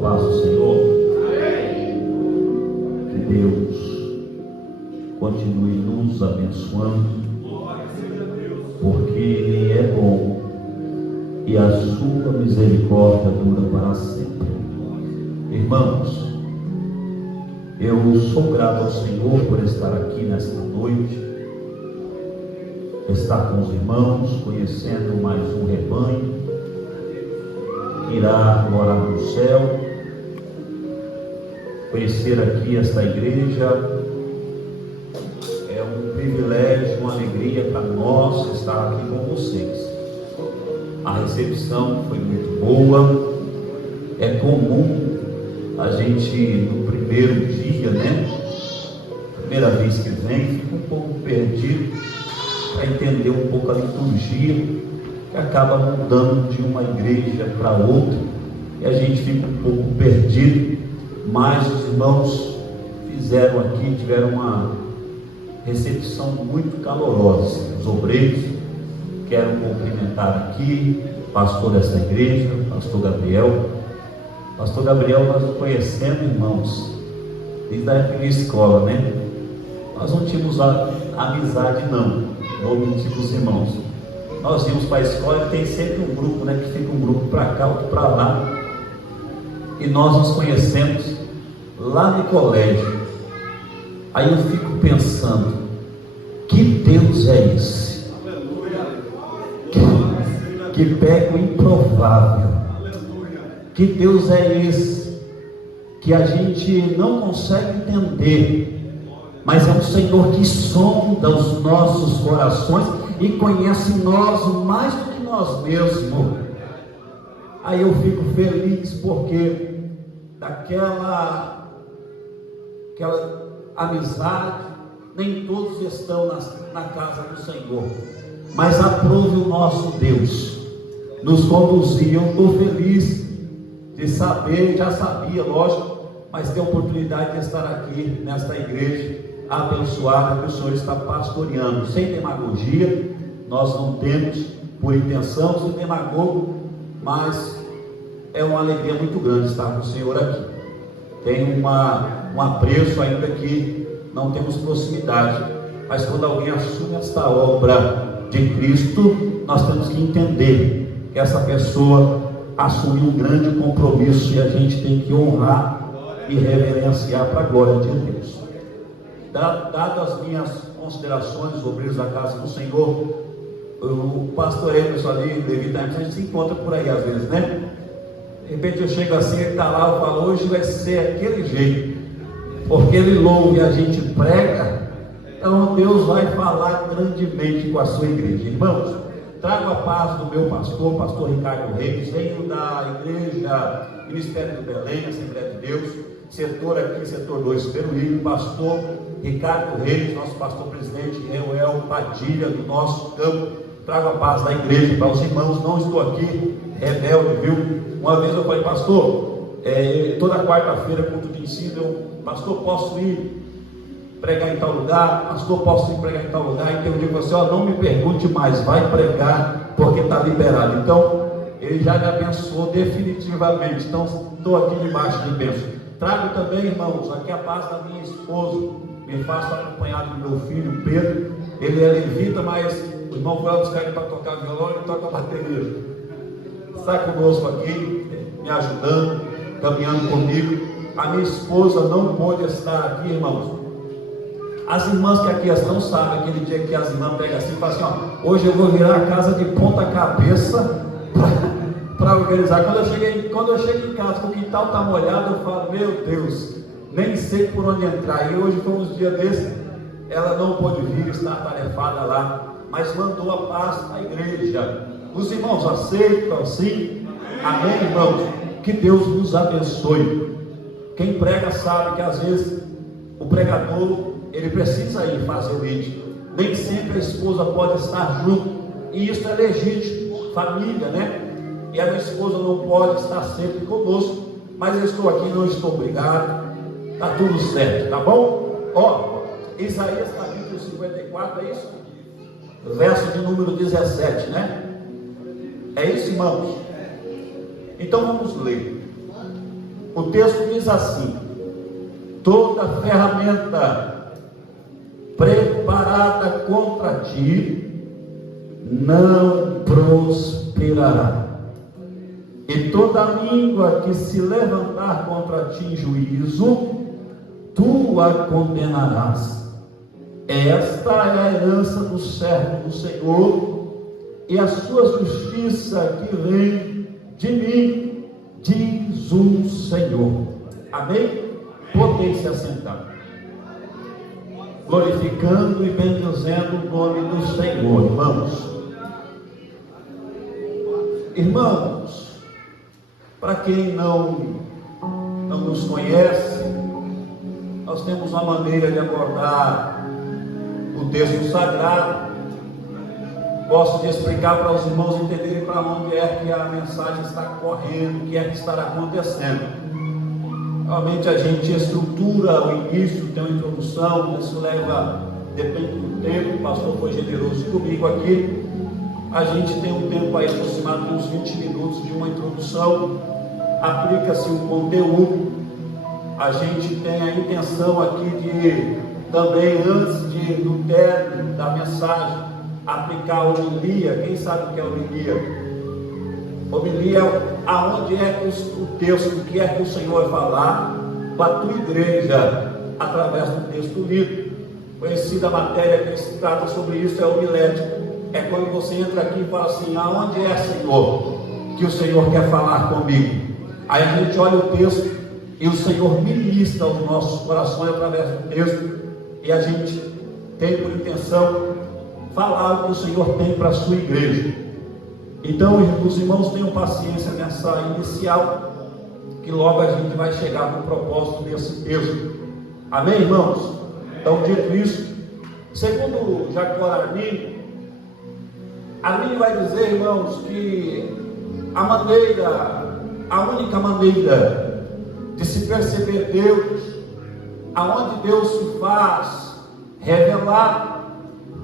paz do Senhor. Que Deus continue nos abençoando, porque Ele é bom e a sua misericórdia dura para sempre. Irmãos, eu sou grato ao Senhor por estar aqui nesta noite, estar com os irmãos, conhecendo mais um rebanho que irá morar no céu, conhecer aqui esta igreja. É um privilégio, uma alegria para nós estar aqui com vocês. A recepção foi muito boa. É comum a gente no primeiro dia, primeira vez que vem, fica um pouco perdido para entender um pouco a liturgia, que acaba mudando de uma igreja para outra, e a gente fica um pouco perdido. Mas os irmãos fizeram aqui, tiveram uma recepção muito calorosa. Os obreiros, quero cumprimentar aqui o pastor dessa igreja, o pastor Gabriel. Pastor Gabriel, nós o conhecemos, irmãos, desde a época da escola, Nós não tínhamos amizade, não vou mentir para os irmãos. Nós íamos para a escola e tem sempre um grupo, que fica um grupo para cá, outro para lá. E nós nos conhecemos lá no colégio. Aí eu fico pensando, que Deus é esse? Que pega o improvável. Que Deus é esse? Que a gente não consegue entender, mas é um Senhor que sonda os nossos corações e conhece nós mais do que nós mesmos. Aí eu fico feliz, porque daquela amizade, nem todos estão na casa do Senhor, mas aprove o nosso Deus nos conduzir. Eu estou feliz de saber, já sabia, lógico, mas ter a oportunidade de estar aqui nesta igreja abençoada que o Senhor está pastoreando, sem demagogia. Nós não temos por intenção ser demagogo, mas é uma alegria muito grande estar com o Senhor aqui. Tem um apreço, ainda que não temos proximidade, mas quando alguém assume esta obra de Cristo, nós temos que entender que essa pessoa assumiu um grande compromisso, e a gente tem que honrar e reverenciar para a glória de Deus. Dadas as minhas considerações, obreiros da casa do Senhor, o pastor Emerson ali, Levi Times, a gente se encontra por aí às vezes, De repente eu chego assim, ele está lá, eu falo, hoje vai ser aquele jeito, porque ele louva e a gente prega, então Deus vai falar grandemente com a sua igreja. Irmãos, trago a paz do meu pastor Ricardo Reis, venho da igreja Ministério do Belém, Assembleia de Deus, setor aqui, setor 2, Peruíbe, pastor Ricardo Reis, nosso pastor presidente, Reuel Padilha, do nosso campo. Trago a paz da igreja para os irmãos. Não estou aqui rebelde, viu? Uma vez eu falei, pastor, toda quarta-feira, culto de ensino, pastor, posso ir pregar em tal lugar? Pastor, posso ir pregar em tal lugar? Então eu digo assim, não me pergunte mais, vai pregar, porque está liberado. Então, ele já me abençoou definitivamente. Então, estou aqui debaixo de bênção. Trago também, irmãos, aqui a paz da minha esposa. Me faço acompanhado do meu filho Pedro. Ele é levita, mas o irmão foi lá buscar ele para tocar violão e toca bateria. Está conosco aqui, me ajudando, caminhando comigo. A minha esposa não pôde estar aqui, irmãos. As irmãs que aqui estão sabem aquele dia que as irmãs pegam assim e falam assim, hoje eu vou virar a casa de ponta cabeça para organizar. Quando eu chego em casa, o quintal está molhado, eu falo, meu Deus, nem sei por onde entrar. E hoje foi uns dias desses, ela não pôde vir, está atarefada lá, mas mandou a paz à igreja. Os irmãos aceitam assim? Amém, irmãos? Que Deus nos abençoe. Quem prega sabe que às vezes o pregador, ele precisa ir fazer o vídeo. Nem sempre a esposa pode estar junto, e isso é legítimo, família, E a minha esposa não pode estar sempre conosco, mas eu estou aqui, não estou obrigado, está tudo certo, tá bom? Isaías capítulo 54, é isso? Verso de número 17, É isso, irmãos? Então vamos ler. O texto diz assim: toda ferramenta preparada contra ti não prosperará, e toda língua que se levantar contra ti em juízo, tu a condenarás. Esta é a herança do servo do Senhor, e a sua justiça que vem de mim, diz o Senhor. Amém? Podem se assentar, glorificando e bendizendo o nome do Senhor, irmãos. Irmãos, para quem não nos conhece, nós temos uma maneira de abordar o texto sagrado. Gosto de explicar para os irmãos entenderem para onde é que a mensagem está correndo, o que é que estará acontecendo. Realmente a gente estrutura o início, tem uma introdução, isso leva, depende do tempo. O pastor foi generoso comigo aqui. A gente tem um tempo aí aproximado de uns 20 minutos de uma introdução, aplica-se um conteúdo. A gente tem a intenção aqui de também, antes do término da mensagem, aplicar a homilia. Quem sabe o que é homilia? Homilia é aonde é que o texto, o que é que o Senhor vai falar para a tua igreja através do texto lido. Conhecida a matéria que se trata sobre isso é homilética. É quando você entra aqui e fala assim: aonde é, Senhor, que o Senhor quer falar comigo? Aí a gente olha o texto e o Senhor ministra aos nossos corações através do texto, e a gente tem por intenção falar o que o Senhor tem para a sua igreja. Então, os irmãos, tenham paciência nessa inicial, que logo a gente vai chegar no propósito desse texto. Amém, irmãos? Então, dito isso, segundo Jacó Armínio vai dizer, irmãos, que a única maneira de se perceber Deus, aonde Deus se faz revelar,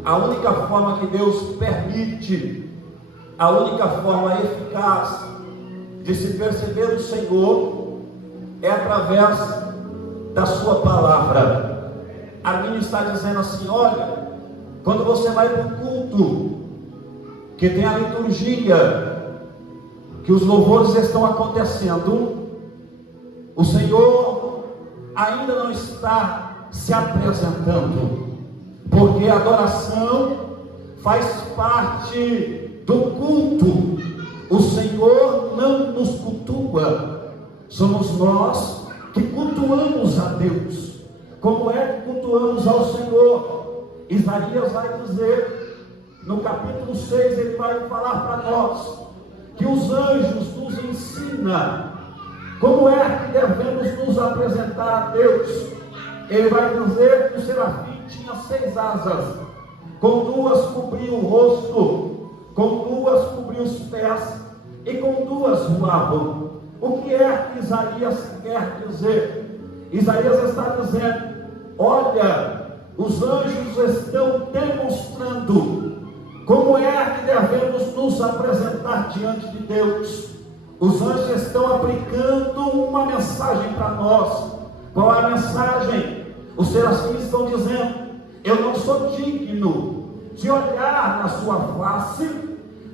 a única forma que Deus permite, a única forma eficaz de se perceber o Senhor é através da sua palavra. A Bíblia está dizendo assim: olha, quando você vai para o culto, que tem a liturgia, que os louvores estão acontecendo, o Senhor ainda não está se apresentando, porque a adoração faz parte do culto. O Senhor não nos cultua, somos nós que cultuamos a Deus. Como é que cultuamos ao Senhor? Isaías vai dizer, no capítulo 6, ele vai falar para nós que os anjos nos ensinam como é que devemos nos apresentar a Deus. Ele vai dizer que o serafim tinha 6 asas, com 2 cobria o rosto, com 2 cobria os pés, e com 2 voavam. O que é que Isaías quer dizer? Isaías está dizendo: olha, os anjos estão demonstrando como é que devemos nos apresentar diante de Deus. Os anjos estão aplicando uma mensagem para nós. Qual é a mensagem? Os serafins estão dizendo: eu não sou digno de olhar na sua face,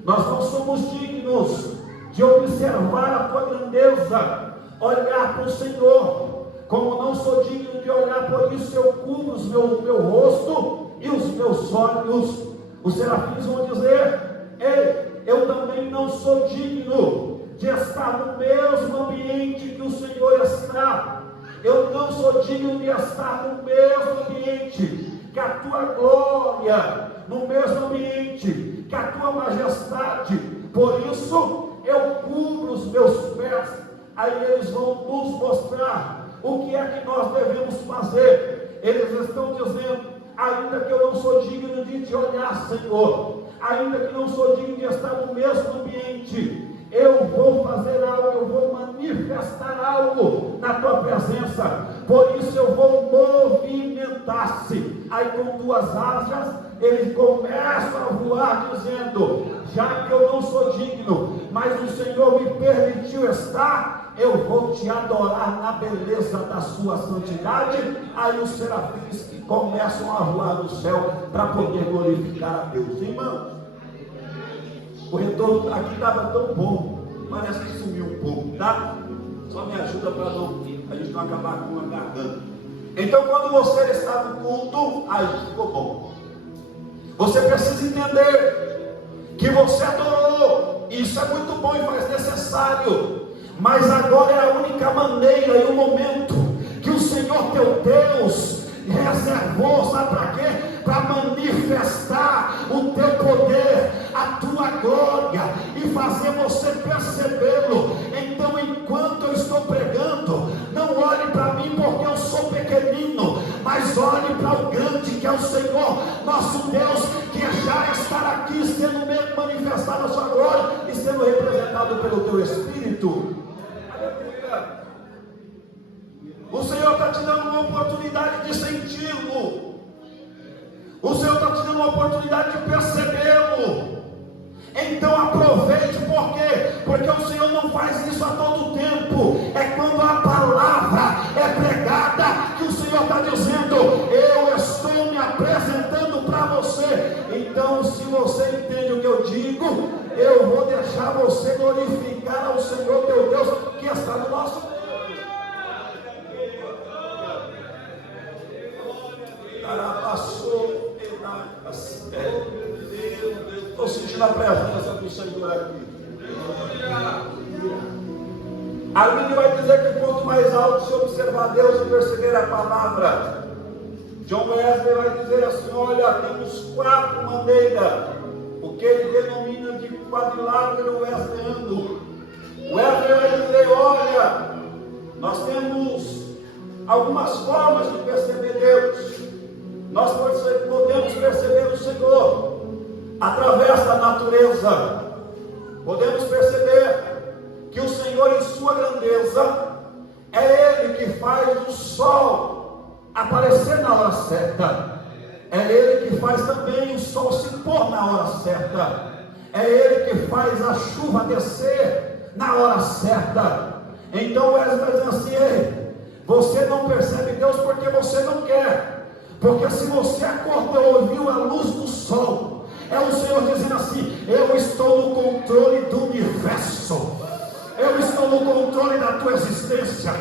nós não somos dignos de observar a tua grandeza, olhar para o Senhor. Como não sou digno de olhar, por isso eu cubro o meu rosto e os meus olhos. Os serafins vão dizer: ei, eu também não sou digno de estar no mesmo ambiente que o Senhor está. Eu não sou digno de estar no mesmo ambiente que a tua glória, no mesmo ambiente que a tua majestade. Por isso eu cubro os meus pés. Aí eles vão nos mostrar o que é que nós devemos fazer. Eles estão dizendo: ainda que eu não sou digno de te olhar, Senhor, ainda que não sou digno de estar no mesmo ambiente, eu vou fazer algo, eu vou manifestar algo na tua presença. Por isso eu vou movimentar-se. Aí com 2 asas eles começam a voar, dizendo: já que eu não sou digno mas o Senhor me permitiu estar, eu vou te adorar na beleza da sua santidade. Aí os serafins que começam a voar no céu para poder glorificar a Deus. Irmãos, o retorno aqui estava tão bom, parece que sumiu um pouco, tá? Só me ajuda para a gente não acabar com uma garganta. Então, quando você está no culto, aí ficou bom. Você precisa entender que você adorou, isso é muito bom e faz necessário, mas agora é a única maneira e o momento que o Senhor teu Deus reservou, sabe para quê? Para manifestar o teu poder, a tua glória e fazer você percebê-lo. Então, enquanto eu estou pregando, não olhe para mim porque eu sou pequenino, mas olhe para o grande que é o Senhor, nosso Deus, que já está aqui sendo manifestado a sua glória e sendo representado pelo teu Espírito. O Senhor está te dando uma oportunidade de senti-lo. O Senhor está te dando uma oportunidade de percebê-lo. Então aproveite, por quê? Porque o Senhor não faz isso a todo tempo. É quando a palavra é pregada que o Senhor está dizendo: eu estou me apresentando para você. Então, se você entende o que eu digo, eu vou deixar você glorificar ao Senhor teu Deus, que está no nosso meio. Estou sentindo a presença do Senhor aqui. A Bíblia vai dizer que quanto mais alto se observar Deus e perceber a palavra, John Wesley vai dizer assim: olha, temos 4 maneiras, o que ele denomina de quadrilátero wesleyano. Wesley vai dizer: olha, nós temos algumas formas de perceber Deus. Nós podemos perceber o Senhor através da natureza. Podemos perceber que o Senhor, em sua grandeza, é Ele que faz o sol aparecer na hora certa. É Ele que faz também o sol se pôr na hora certa. É Ele que faz a chuva descer na hora certa. Então Wesley vai dizer assim: ei, você não percebe Deus porque você não quer. Porque se você acordou e viu a luz do sol, é o Senhor dizendo assim: eu estou no controle do universo, eu estou no controle da tua existência,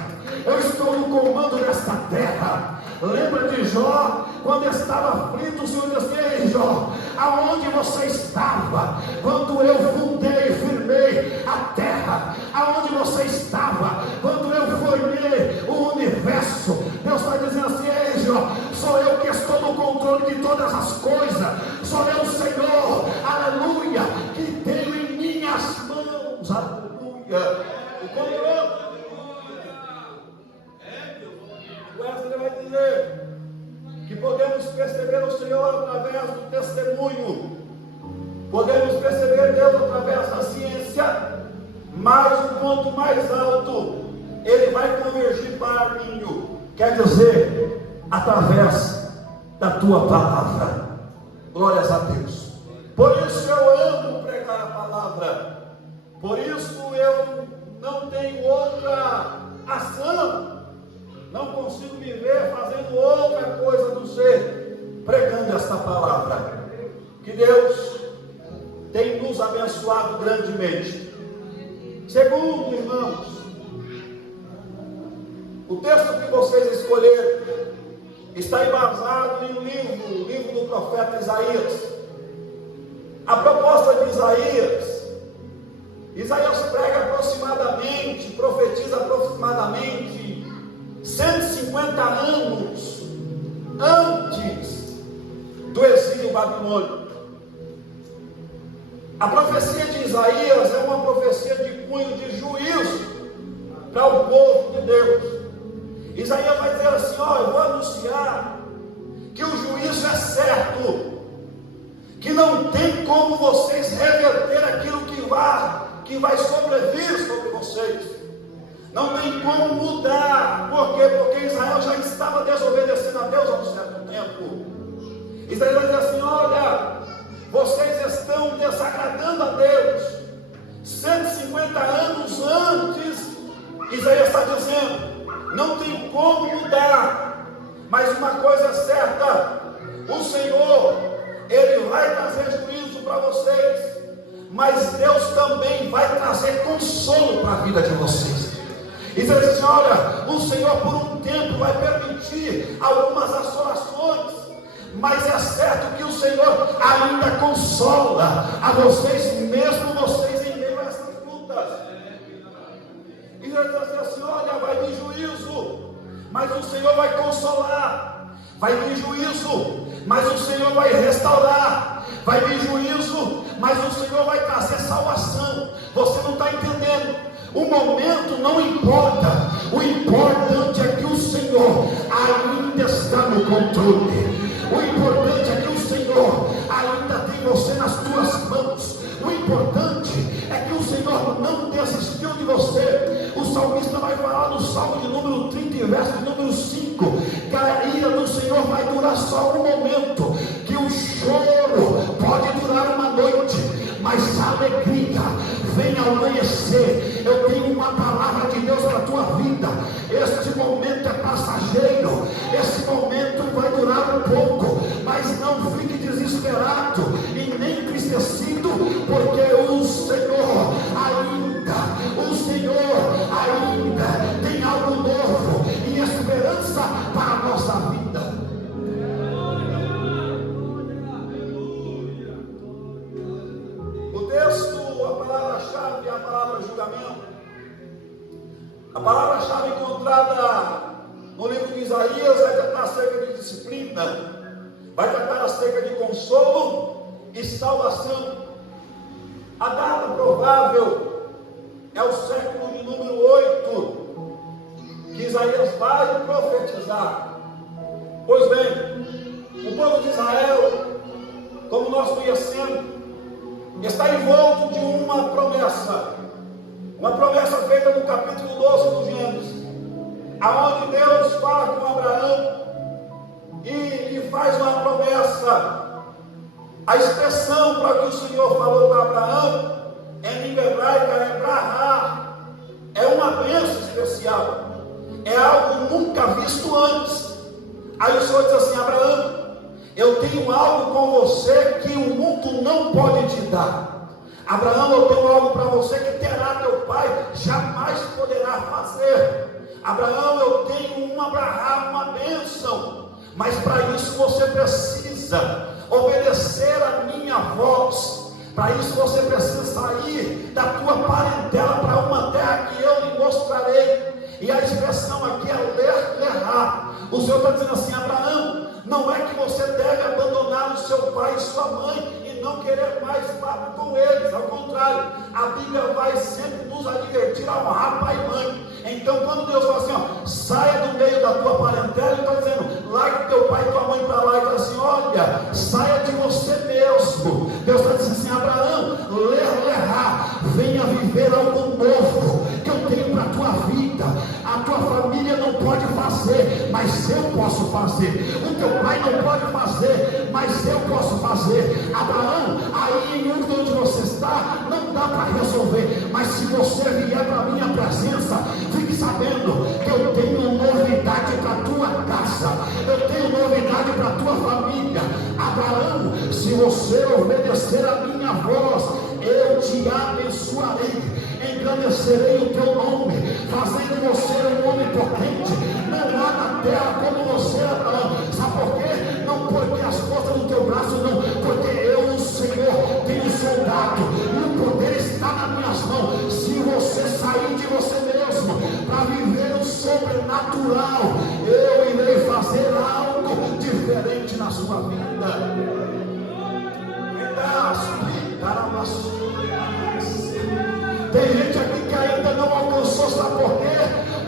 eu estou no comando desta terra. Lembra de Jó? Quando estava aflito, o Senhor disse: ei Jó, aonde você estava quando eu fundei e firmei a terra? Aonde você estava quando eu formei o universo? Deus está dizendo assim: ei Jó, sou eu que estou no controle de todas as coisas, sou eu, Senhor, aleluia, que tenho em minhas mãos, aleluia, o controle. Wesley vai dizer que podemos perceber o Senhor através do testemunho, podemos perceber Deus através da ciência, mas o ponto mais alto, ele vai convergir para mim, quer dizer, através da tua palavra. Glórias a Deus. Por isso eu amo pregar a palavra, por isso eu não tenho outra ação, não consigo me ver fazendo outra coisa do ser pregando esta palavra. Que Deus tem nos abençoado grandemente. Segundo, irmãos, o texto que vocês escolheram está embasado em um livro do profeta Isaías. A proposta de Isaías prega profetiza aproximadamente 150 anos antes do exílio babilônico. A profecia de Isaías é uma profecia de cunho de juízo para o povo de Deus. Isaías vai dizer assim: ó, eu vou anunciar que o juízo é certo, que não tem como vocês reverter aquilo que vai sobrevir sobre vocês. Não tem como mudar. Por quê? Porque Israel já estava desobedecendo a Deus há um certo tempo. Israel vai dizer assim: olha, vocês estão desagradando a Deus. 150 anos antes, Isaías está dizendo: não tem como mudar, mas uma coisa é certa: o Senhor, Ele vai trazer juízo para vocês, mas Deus também vai trazer consolo para a vida de vocês. E diz assim: olha, o Senhor por um tempo vai permitir algumas assolações, mas é certo que o Senhor ainda consola a vocês, mesmo vocês em meio a essas lutas. E ele diz assim: olha, vai vir juízo, mas o Senhor vai consolar. Vai vir juízo, mas o Senhor vai restaurar. Vai vir juízo, mas o Senhor vai trazer salvação. Você não está entendendo. O momento não importa. O importante é que o Senhor ainda está no controle. O importante é que o Senhor ainda tem você nas tuas mãos. O importante é que o Senhor não desistiu de você. O salmista vai falar no Salmo de número 30, verso de número 5, que a ira do Senhor vai durar só um momento, que o choro pode durar uma noite, mas a alegria vem ao amanhecer. Eu tenho uma palavra de Deus para a tua vida. Este momento é passageiro, esse momento vai durar um pouco, mas não fique desesperado e nem entristecido, porque o Senhor ainda tem algo novo e esperança para a nossa vida. O texto, a palavra-chave é a palavra julgamento. A palavra-chave encontrada no livro de Isaías vai tratar acerca de disciplina, vai tratar acerca de consolo e salvação. A data provável é o século de número 8, que Isaías vai profetizar. Pois bem, o povo de Israel, como nós conhecemos, está envolto de uma promessa feita no capítulo 12 do Gênesis, aonde Deus fala com Abraão e faz uma promessa. A expressão para que o Senhor falou para Abraão, em língua hebraica, é brahá, é uma bênção especial, é algo nunca visto antes. Aí o Senhor diz assim: Abraão, eu tenho algo com você que o mundo não pode te dar. Abraão, eu tenho algo para você que terá teu pai jamais poderá fazer. Abraão, eu tenho uma brahá, uma bênção, mas para isso você precisa obedecer a minha voz. Para isso você precisa sair da tua parentela para uma terra que eu lhe mostrarei. E a expressão aqui é lerrar. O Senhor está dizendo assim: Abraão, não é que você deve abandonar o seu pai e sua mãe e não querer mais papo com eles. Ao contrário, a Bíblia vai sempre nos advertir a honrar pai e mãe. Então quando Deus fala assim, ó, saia do meio da tua parentela, Ele está dizendo: largue teu pai e tua mãe para lá. E fala assim: olha, saia de você mesmo. Deus está dizendo assim: Abraão, lerrar, venha viver algo novo que eu tenho para a tua vida. A tua família não pode fazer, mas eu posso fazer. O teu pai não pode fazer, mas eu posso fazer. Abraão, aí em onde você está, não dá para resolver, mas se você vier para a minha presença, fique sabendo que eu tenho novidade para a tua casa, eu tenho novidade para a tua família. Abraão, se você obedecer a minha voz, eu te abençoarei, engrandecerei o teu nome, fazendo você um homem potente. Não há na terra como você, Abraão. Sabe por quê? Não porque as forças do teu braço, não, porque eu, o Senhor, tenho soldado e o poder está nas minhas mãos. Se você sair de você mesmo para viver o sobrenatural, eu irei fazer algo diferente na sua vida. Tem gente aqui que ainda não alcançou, sabe por quê?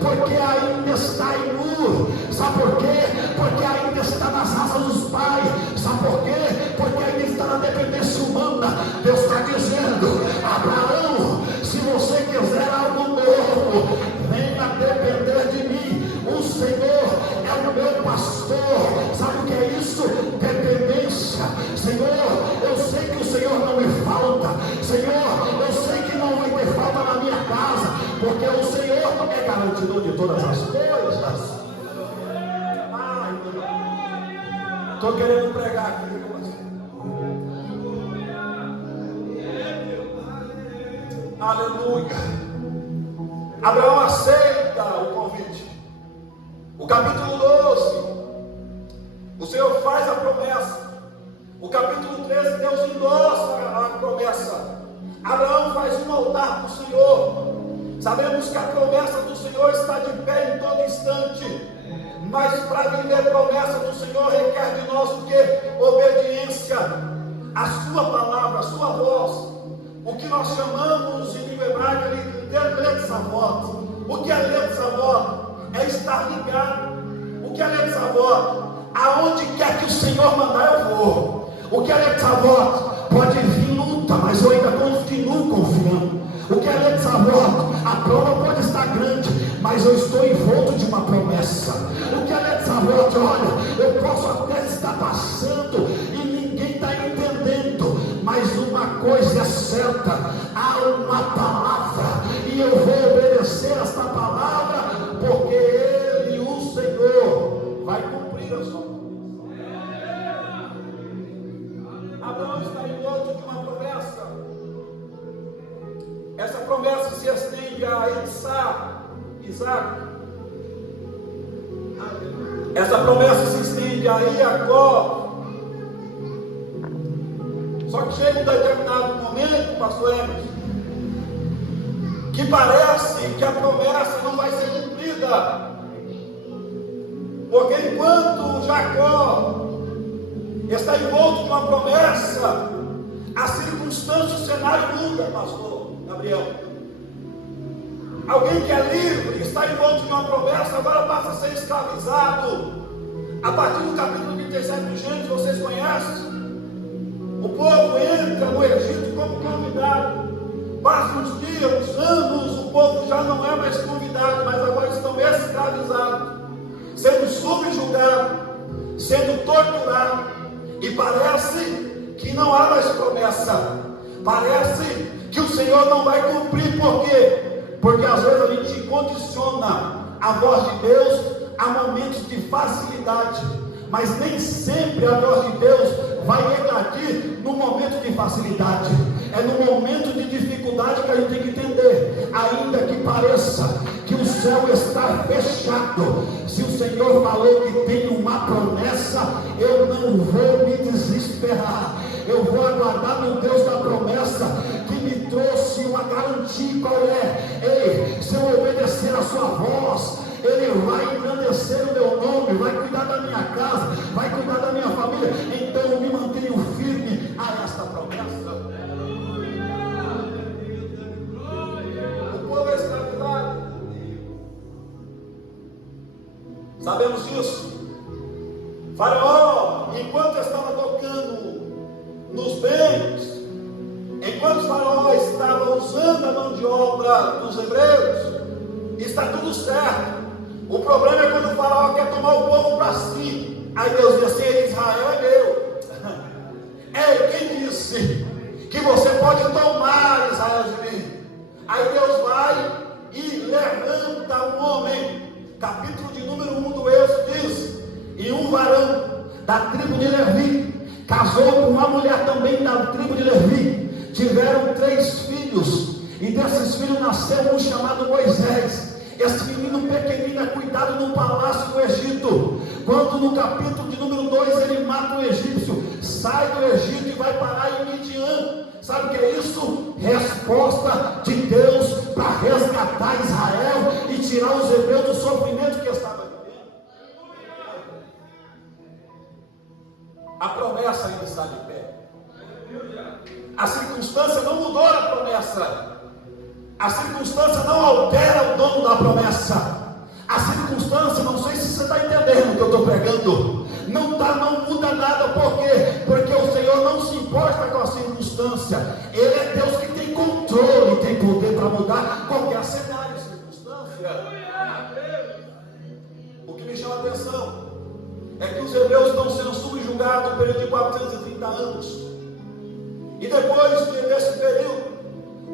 Porque ainda está imuro. Sabe por quê? Porque ainda está nas raças dos pais. Sabe por quê? Porque ainda está na dependência humana. Deus está dizendo: Abraão, se você quiser algo novo, venha depender de mim. O Senhor é o meu pastor. Sabe o que é isso? Dependência. Senhor, eu sei que o Senhor não me falta. Senhor, eu sei que não vai ter é garantidor de todas as coisas. Ai, estou querendo pregar aqui com você. Aleluia. Abraão aceita o convite. O capítulo 12, o Senhor faz a promessa. O capítulo 13, Deus endossa a promessa. Abraão faz um altar para o Senhor. Sabemos que a promessa do Senhor está de pé em todo instante. Mas para viver a promessa do Senhor requer de nós o que? Obediência. A sua palavra, a sua voz. O que nós chamamos em língua hebraica de letzavot. O que é letzavot? É estar ligado. O que é letzavot? Aonde quer que o Senhor mandar, eu vou. O que é letzavot? Pode vir luta, mas eu ainda continuo confiando. O que é letzavot? A prova pode estar grande, mas eu estou envolto de uma promessa. O que é letzavot? Olha, eu posso até estar passando e ninguém está entendendo, mas uma coisa é certa: há uma palavra, e eu vou obedecer esta palavra, porque Ele, o Senhor, vai cumprir a sua promessa. Abraão está envolto de uma promessa. Essa promessa se estende a Isaac. Essa promessa se estende a Jacó. Só que chega um determinado momento, pastor Emerson, que parece que a promessa não vai ser cumprida. Porque enquanto Jacó está envolto de uma promessa, a circunstância, o cenário muda, pastor Gabriel. Alguém que é livre, está envolto de uma promessa, agora passa a ser escravizado. A partir do capítulo 37 de Gênesis, vocês conhecem? O povo entra no Egito como convidado. Passam uns dias, uns anos, o povo já não é mais convidado, mas agora estão escravizados, sendo subjugados, sendo torturados. E parece que não há mais promessa. Parece que o Senhor não vai cumprir. Por quê? Porque às vezes a gente condiciona a voz de Deus a momentos de facilidade, mas nem sempre a voz de Deus vai ecladir no momento de facilidade. É no momento de dificuldade que a gente tem que entender. Ainda que pareça que o céu está fechado, se o Senhor falou que tem uma promessa, eu não vou me desesperar. Eu vou aguardar no Deus da promessa, que me trouxe uma garantia. Qual é? Ei, se eu obedecer a sua voz, Ele vai engrandecer o meu nome, vai cuidar da minha casa, vai cuidar da minha família. Então eu me mantenho firme a esta promessa. O povo é escravizado. Sabemos disso. Faraó, enquanto estava tocando nos bens, enquanto Faraó estava usando a mão de obra dos hebreus, está tudo certo. O problema é quando o Faraó quer tomar o povo para si. Aí Deus diz assim: Israel é meu. É quem disse que você pode tomar Israel de mim. Aí Deus vai e levanta um homem. Capítulo de número 1 do Êxodo diz: e um varão da tribo de Levi casou com uma mulher também da tribo de Levi. Tiveram 3 filhos, e desses filhos nasceu um chamado Moisés. Esse menino pequenino é cuidado no palácio do Egito. Quando no capítulo de número 2 ele mata o egípcio, sai do Egito e vai parar em Midian. Sabe o que é isso? Resposta de Deus para resgatar Israel e tirar os hebreus do sofrimento que estava vivendo. A promessa ainda está de pé. A circunstância não mudou a promessa. A circunstância não altera o dono da promessa. A circunstância, não sei se você está entendendo o que eu estou pregando, não muda nada. Por quê? Porque o Senhor não se importa com a circunstância. Ele é Deus que tem controle, tem poder para mudar qualquer cenário e circunstância. O que me chama a atenção é que os hebreus estão sendo subjugados no período de 430 anos. E depois desse período,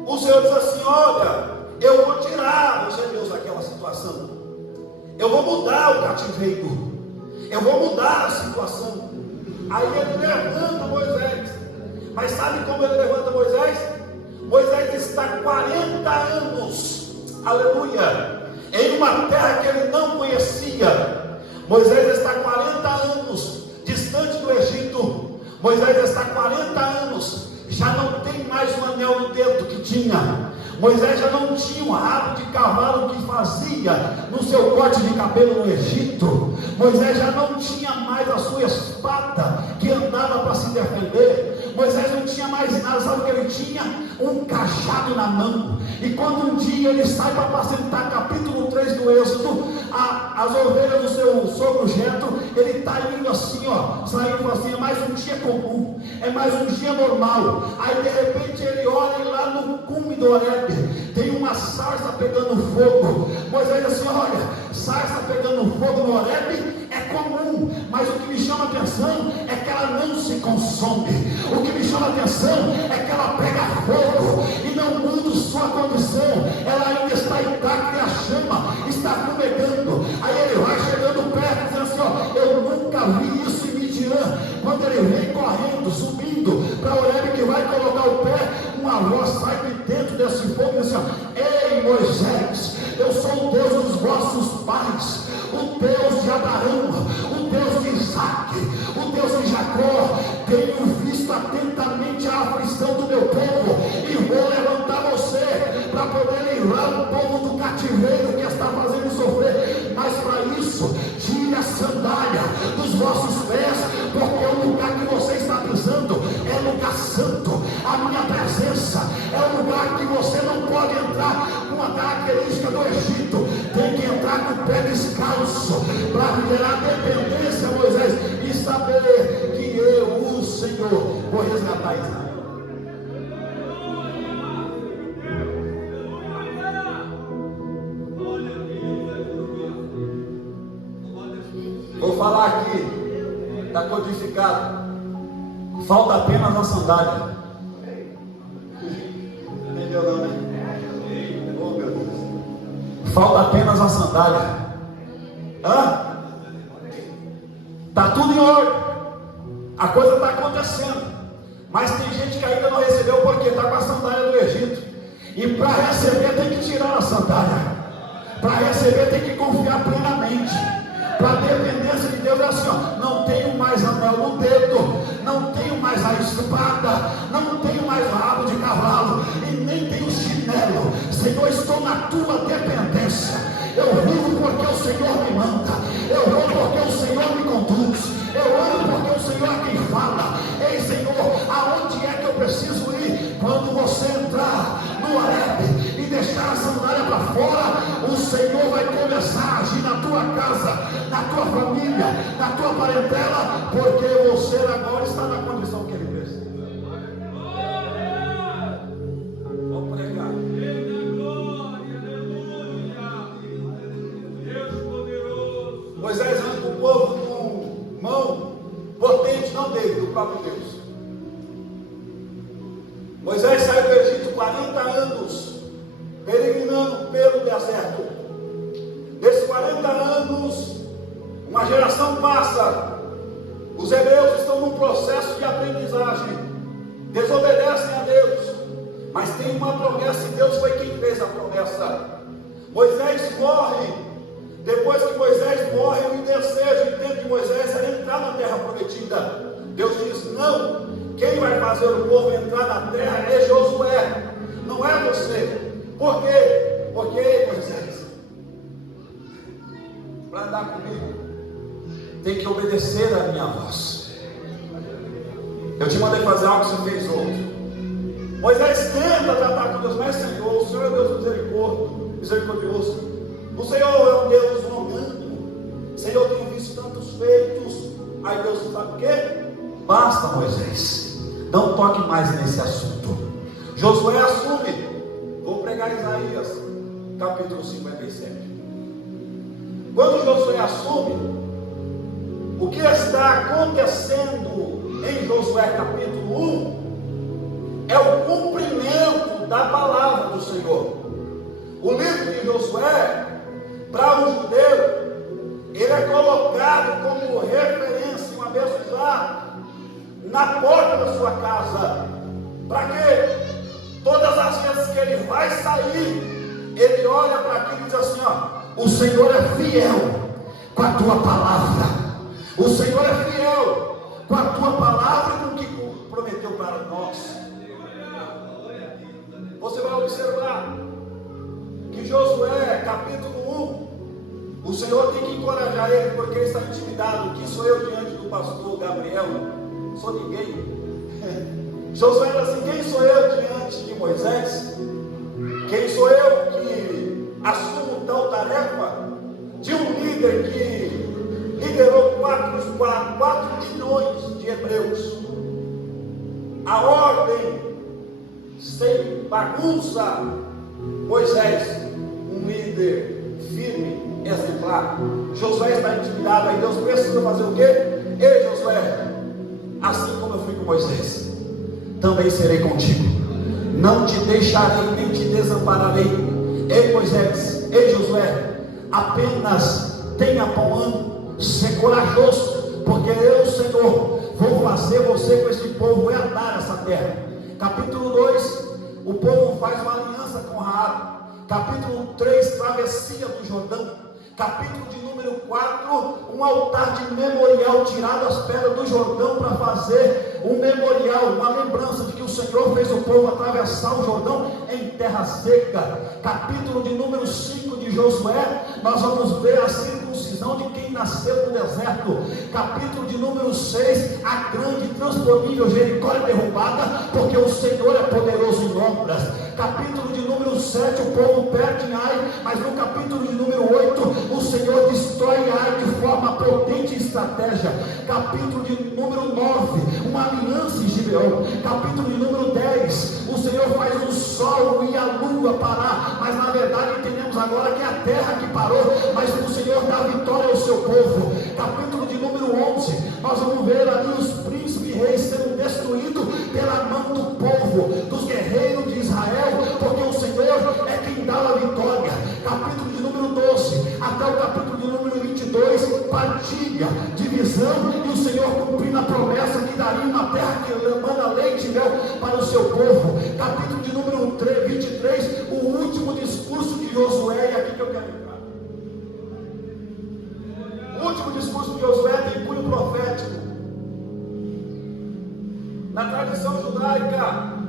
o Senhor diz assim: olha, eu vou tirar os hebreus daquela mudar o cativeiro, eu vou mudar a situação. Aí ele levanta Moisés, mas sabe como ele levanta Moisés? Moisés está 40 anos, aleluia, em uma terra que ele não conhecia. Moisés está 40 anos distante do Egito. Moisés está 40 anos, já não tem mais um anel no dedo que tinha. Moisés já não tinha um rabo de cavalo que fazia no seu corte de cabelo no Egito. Moisés já não tinha mais a sua espada que andava para se defender. Moisés não tinha mais nada, sabe o que ele tinha? Um cajado na mão. E quando um dia ele sai para apacentar, capítulo 3 do Êxodo, as ovelhas do seu sogro Jetro, ele está indo assim, ó, saindo assim, é mais um dia comum, é mais um dia normal. Aí de repente ele olha e lá no cume do Horebe tem uma sarça pegando fogo. Moisés diz assim: olha, sarça pegando fogo no Horebe é comum, mas o que me chama a atenção é que ela não se consome. O que me chama a atenção é que ela pega fogo e não muda sua condição, ela ainda está intacta e a chama está fumegando. Aí ele vai chegando perto dizendo assim: ó, eu nunca vi isso em Midian. Quando ele vem correndo, subindo para Horebe, que vai colocar o pé, uma voz sai de dentro desse fogo e diz assim: ei Moisés, eu sou o Deus dos vossos pais, o Deus de Abraão, o Deus de Isaac, o Deus de Jacó. Tenho visto atentamente a aflição do meu povo e vou levantar você para poder livrar o povo do cativeiro que está fazendo sofrer. Mas para isso, tire a sandália dos vossos pés, porque o lugar que você está pisando é lugar santo. A minha presença é um lugar que você não pode entrar. Uma característica do Egito: tem que entrar com o pé descalço para liberar dependência, Moisés, e saber que eu, o Senhor, vou resgatar Israel. Vou falar aqui, está codificado. Falta apenas a sandália. Entendeu não, né? Oh, meu Deus. Falta apenas a sandália. Está tudo em ordem. A coisa está acontecendo. Mas tem gente que ainda não recebeu porque está com a sandália do Egito. E para receber tem que tirar a sandália. Para receber tem que confiar plenamente. Para a dependência de Deus é assim: ó, não tenho mais anel no dedo, não tenho mais a espada, não tenho mais rabo de cavalo e nem tenho chinelo. Senhor, estou na tua dependência. Eu vivo porque o Senhor me manda, eu vou porque o Senhor me conduz, eu ando porque o Senhor é quem fala. Ei Senhor, aonde é que eu preciso ir? Quando você entrar no Horebe e deixar a sandália para fora, o Senhor vai começar a agir na tua casa, na tua família, na tua parentela, porque você agora está na condição que ele precisa. Vamos pregar. Moisés anda com o povo com mão potente, não dele, do próprio Deus. Moisés saiu do Egito 40 anos, peregrinando pelo deserto. Desses 40 anos, uma geração passa. Os hebreus estão num processo de aprendizagem, desobedecem a Deus, mas tem uma promessa e Deus foi quem fez a promessa. Moisés morre. Depois que Moisés morre, o desejo e tempo de Moisés era entrar na terra prometida. Deus diz: não, quem vai fazer o povo entrar na terra é Josué, não é você. Por quê? Porque Moisés, para andar comigo, tem que obedecer a minha voz. Eu te mandei fazer algo, você fez outro. Moisés tenta tratar com Deus, mas Senhor, o Senhor é Deus misericordioso. O Senhor é um Deus longânimo. Senhor, eu tenho visto tantos feitos. Aí Deus sabe o quê? Basta, Moisés, não toque mais nesse assunto. Josué assume. Vou pregar Isaías capítulo 57. Quando Josué assume, o que está acontecendo em Josué capítulo 1 é o cumprimento da palavra do Senhor. O livro de Josué, para o judeu, ele é colocado como referência, uma vez usado, na porta da sua casa. Para quê? Todas as vezes que ele vai sair, ele olha para aquilo e diz assim: ó, o Senhor é fiel com a tua palavra, o Senhor é fiel com a tua palavra e com o que prometeu para nós. Você vai observar que Josué, capítulo 1, o Senhor tem que encorajar ele, porque ele está intimidado. Quem sou eu diante do pastor Gabriel? Sou ninguém. Josué diz assim: quem sou eu diante de Moisés? Quem sou eu que assumo tal tarefa de um líder que liderou 4 milhões de hebreus? A ordem sem bagunça. Moisés, um líder firme, exemplar. Josué está intimidado, aí Deus precisa fazer o quê? Ei, Josué, assim como eu fui com Moisés, também serei contigo, não te deixarei nem te desampararei. Ei, Moisés, ei, Josué, apenas tenha bom ânimo, ser corajoso, porque eu, Senhor, vou fazer você com esse povo herdar essa terra. Capítulo 2, o povo faz uma aliança com Raabe. Capítulo 3, travessia do Jordão. Capítulo de número 4, um altar de memorial, tirado as pedras do Jordão para fazer um memorial, uma lembrança de que o Senhor fez o povo atravessar o Jordão em terra seca. Capítulo de número 5 de Josué, nós vamos ver a circuncisão de quem nasceu no deserto. Capítulo de número 6, a grande e transponível Jericó é derrubada, porque o Senhor é poderoso em obras. Capítulo de número 7, o povo perde em Ai, mas no capítulo de número 8, o Senhor destrói Ai de forma potente e estratégia. Capítulo de número 9, uma aliança em Gibeon. Capítulo de número 10, o Senhor faz o sol e a lua parar, mas na verdade entendemos agora que é a terra que parou, mas o Senhor dá vitória ao seu povo. Capítulo de número 11, nós vamos ver ali os príncipes e reis sendo destruídos pela mão do povo, dos guerreiros de Israel, porque o Senhor é quem dá a vitória. Capítulo de número 12 até o capítulo de número 22, partilha, divisão, e o Senhor cumprindo a promessa que daria uma terra que manda leite e mel para o seu povo. Capítulo de número 23, o último discurso de Josué, e aqui que eu quero entrar. O último discurso de Josué tem cunho profético. Na tradição judaica,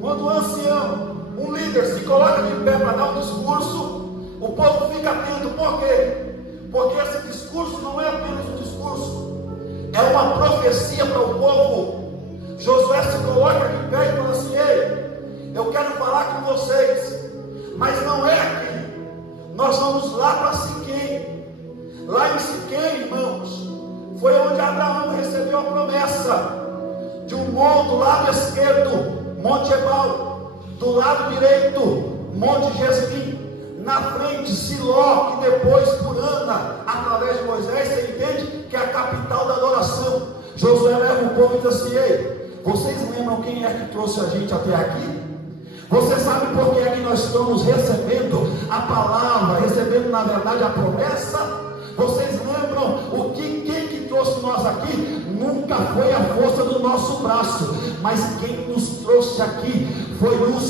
quando o ancião, um líder, se coloca de pé para dar um discurso, o povo fica atento. Por quê? Porque esse discurso não é apenas um discurso, é uma profecia para o povo. Josué se coloca de pé e fala assim: ei, eu quero falar com vocês, mas não é aqui, nós vamos lá para Siquém. Lá em Siquém, irmãos, foi onde Abraão recebeu a promessa de um monte. Do lado esquerdo, Monte Ebal; do lado direito, Monte Gerizim; na frente, Siló, que depois, por Ana, através de Moisés, você entende que é a capital da adoração. Josué leva o povo e diz assim: ei, vocês lembram quem é que trouxe a gente até aqui? Você sabe por que é que nós estamos recebendo a palavra, recebendo na verdade a promessa? Vocês lembram quem que trouxe nós aqui? Nunca foi a força do nosso braço, mas quem nos trouxe aqui foi o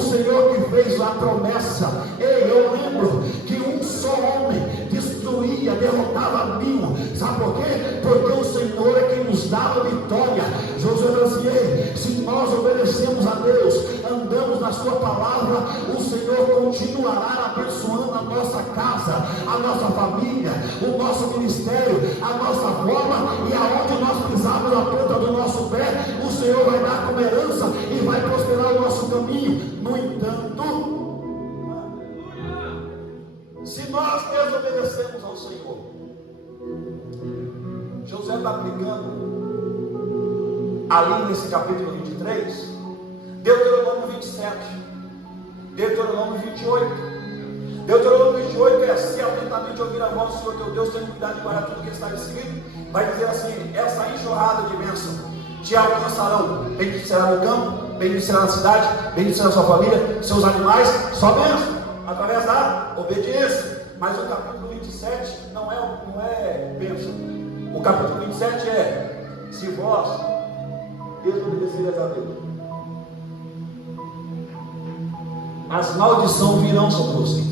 Senhor que fez a promessa. Ei, eu lembro que um só homem destruía, derrotava 1000. Sabe por quê? Porque o Senhor é quem nos dá a vitória. Josué disse: ei, se nós obedecemos a Deus, andamos na sua palavra, o Senhor continuará abençoando a nossa casa, a nossa família, o nosso ministério, a nossa forma, e aonde nós pisarmos na planta do nosso pé, o Senhor vai dar como herança e vai prosperar o nosso caminho. No entanto, se nós desobedecemos ao Senhor, José está aplicando ali nesse capítulo 23, Deuteronômio 27, Deuteronômio 28. Deuteronômio 28 é assim: atentamente ouvir a voz do Senhor teu Deus, tendo cuidado de guardar tudo que está escrito. Vai dizer assim: essa enxurrada de bênção te alcançarão. Bendito será no campo, bendito será na cidade, bendito será a sua família, seus animais, só bênção, através da obediência. Mas o capítulo 27 não é bênção. O capítulo 27 é: se vós desobedecereis a Deus, as maldições virão sobre vocês.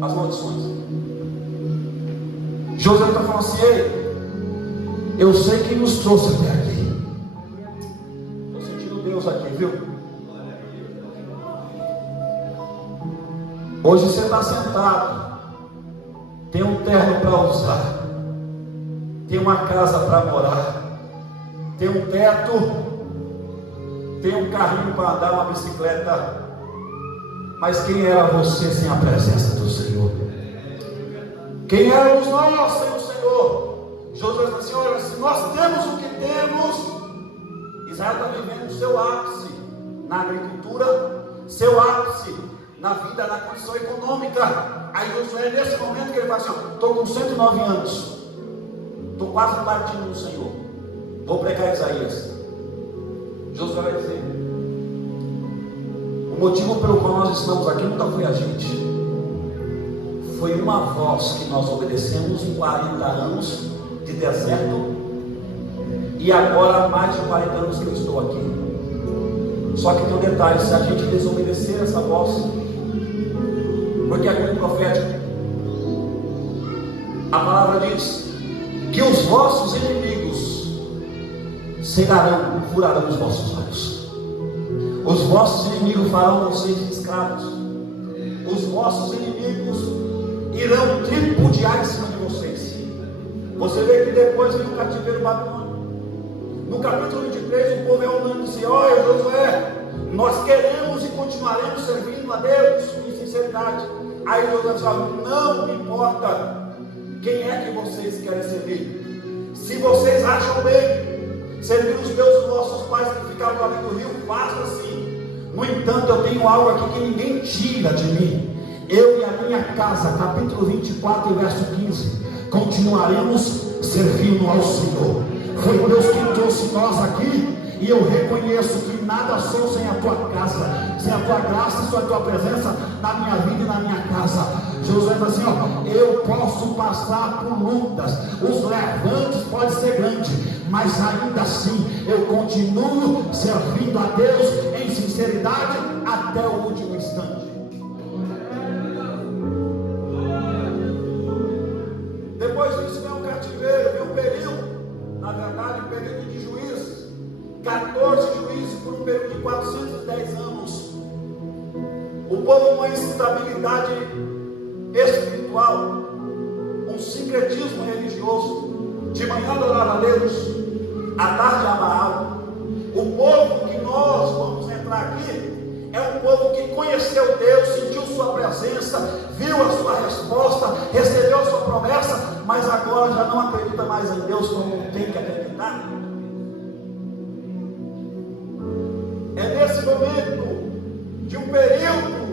As maldições. José está falando assim: ei, eu sei quem nos trouxe até aqui. Estou sentindo Deus aqui, viu? Hoje você está sentado, tem um terno para usar, tem uma casa para morar, tem um teto, tem um carrinho para andar, uma bicicleta. Mas quem era você sem a presença do Senhor? Quem éramos nós sem o Senhor? José disse assim: olha, se nós temos o que temos, Israel está vivendo o seu ápice na agricultura, seu ápice na vida, na condição econômica. Aí Josué, nesse momento que ele fala assim: estou com 109 anos, estou quase partindo do Senhor, vou pregar Isaías. Josué vai dizer: o motivo pelo qual nós estamos aqui nunca foi a gente, foi uma voz que nós obedecemos em 40 anos de deserto, e agora há mais de 40 anos que eu estou aqui. Só que tem um detalhe: se a gente desobedecer essa voz, porque é muito profético, a palavra diz que os vossos inimigos furarão os vossos olhos. Os vossos inimigos farão vocês escravos. Os vossos inimigos irão tripudiar em cima de vocês. Você vê que depois vem o cativeiro babilônico. No capítulo 23, o povo é unânime e disse: olha, Josué, nós queremos e continuaremos servindo a Deus em sinceridade. Aí Josué disse: não me importa quem é que vocês querem servir. Se vocês acham bem servir os deuses dos nossos pais que ficaram ali no rio, faça assim. No entanto, eu tenho algo aqui que ninguém tira de mim. Eu e a minha casa, capítulo 24, verso 15, continuaremos servindo ao Senhor. Foi Deus que trouxe nós aqui, e eu reconheço que nada sou sem a tua casa, sem a tua graça, sem a tua presença na minha vida e na minha casa. Josué diz assim: ó, eu posso passar por lutas, os levantes podem ser grandes, mas ainda assim eu continuo servindo a Deus em sinceridade até o último instante. Depois disso vem um cativeiro, vem um período, na verdade um período de juízo, 14 juízes por um período de 410 anos. O povo com instabilidade espiritual, um sincretismo religioso, de manhã adorava a Deus, à tarde a Baal. O povo que nós vamos entrar aqui é um povo que conheceu Deus, sentiu sua presença, viu a sua resposta, recebeu a sua promessa, mas agora já não acredita mais em Deus como tem que acreditar. É nesse momento de um período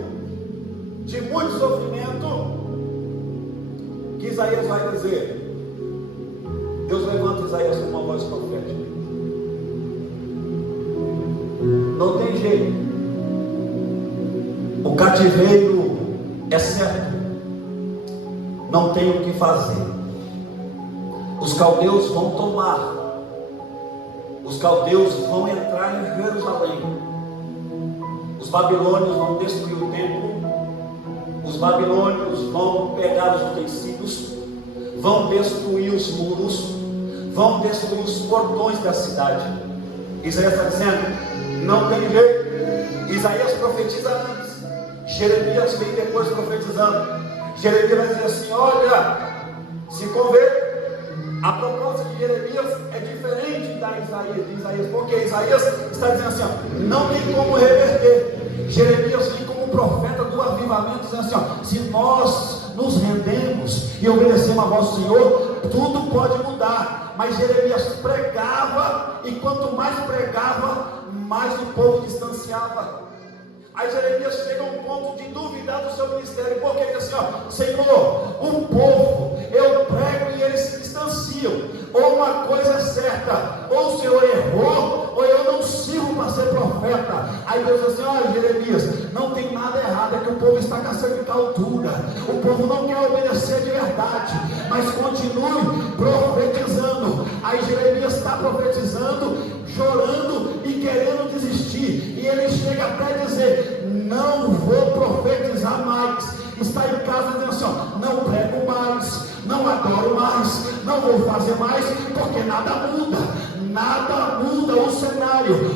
de muito sofrimento que Isaías vai dizer. Deus levanta Isaías com uma voz profética. Não tem jeito. O cativeiro é certo. Não tem o que fazer. Os caldeus vão tomar. Os caldeus vão entrar em Jerusalém. Os babilônios vão destruir o templo. Os babilônios vão pegar os utensílios, vão destruir os muros, vão destruir os portões da cidade. Isaías está dizendo: não tem jeito. Isaías profetiza antes, Jeremias vem depois profetizando. Jeremias vai dizer assim: olha, se converte. A proposta de Jeremias é diferente da de Isaías, porque Isaías está dizendo assim: ó, não tem como reverter. Jeremias vem como profeta do avivamento, dizendo assim: ó, se nós nos rendemos e obedecemos a voz do Senhor, tudo pode mudar. Mas Jeremias pregava, e quanto mais pregava, mais o povo distanciava. Aí Jeremias chega a um ponto de duvidar do seu ministério, porque ele diz assim: ó, Senhor, o povo, eu prego e eles se distanciam. Ou uma coisa é certa, ou o Senhor errou, ou eu não sirvo para ser profeta. Aí Deus diz assim: olha, Jeremias, não tem nada errado, é que o povo está com a cervical dura. O povo não quer obedecer continue profetizando. Aí Jeremias está profetizando, chorando e querendo desistir, e ele chega até a dizer: não vou profetizar mais. Está em casa dizendo assim, ó, não prego mais, não adoro mais, não vou fazer mais, porque nada muda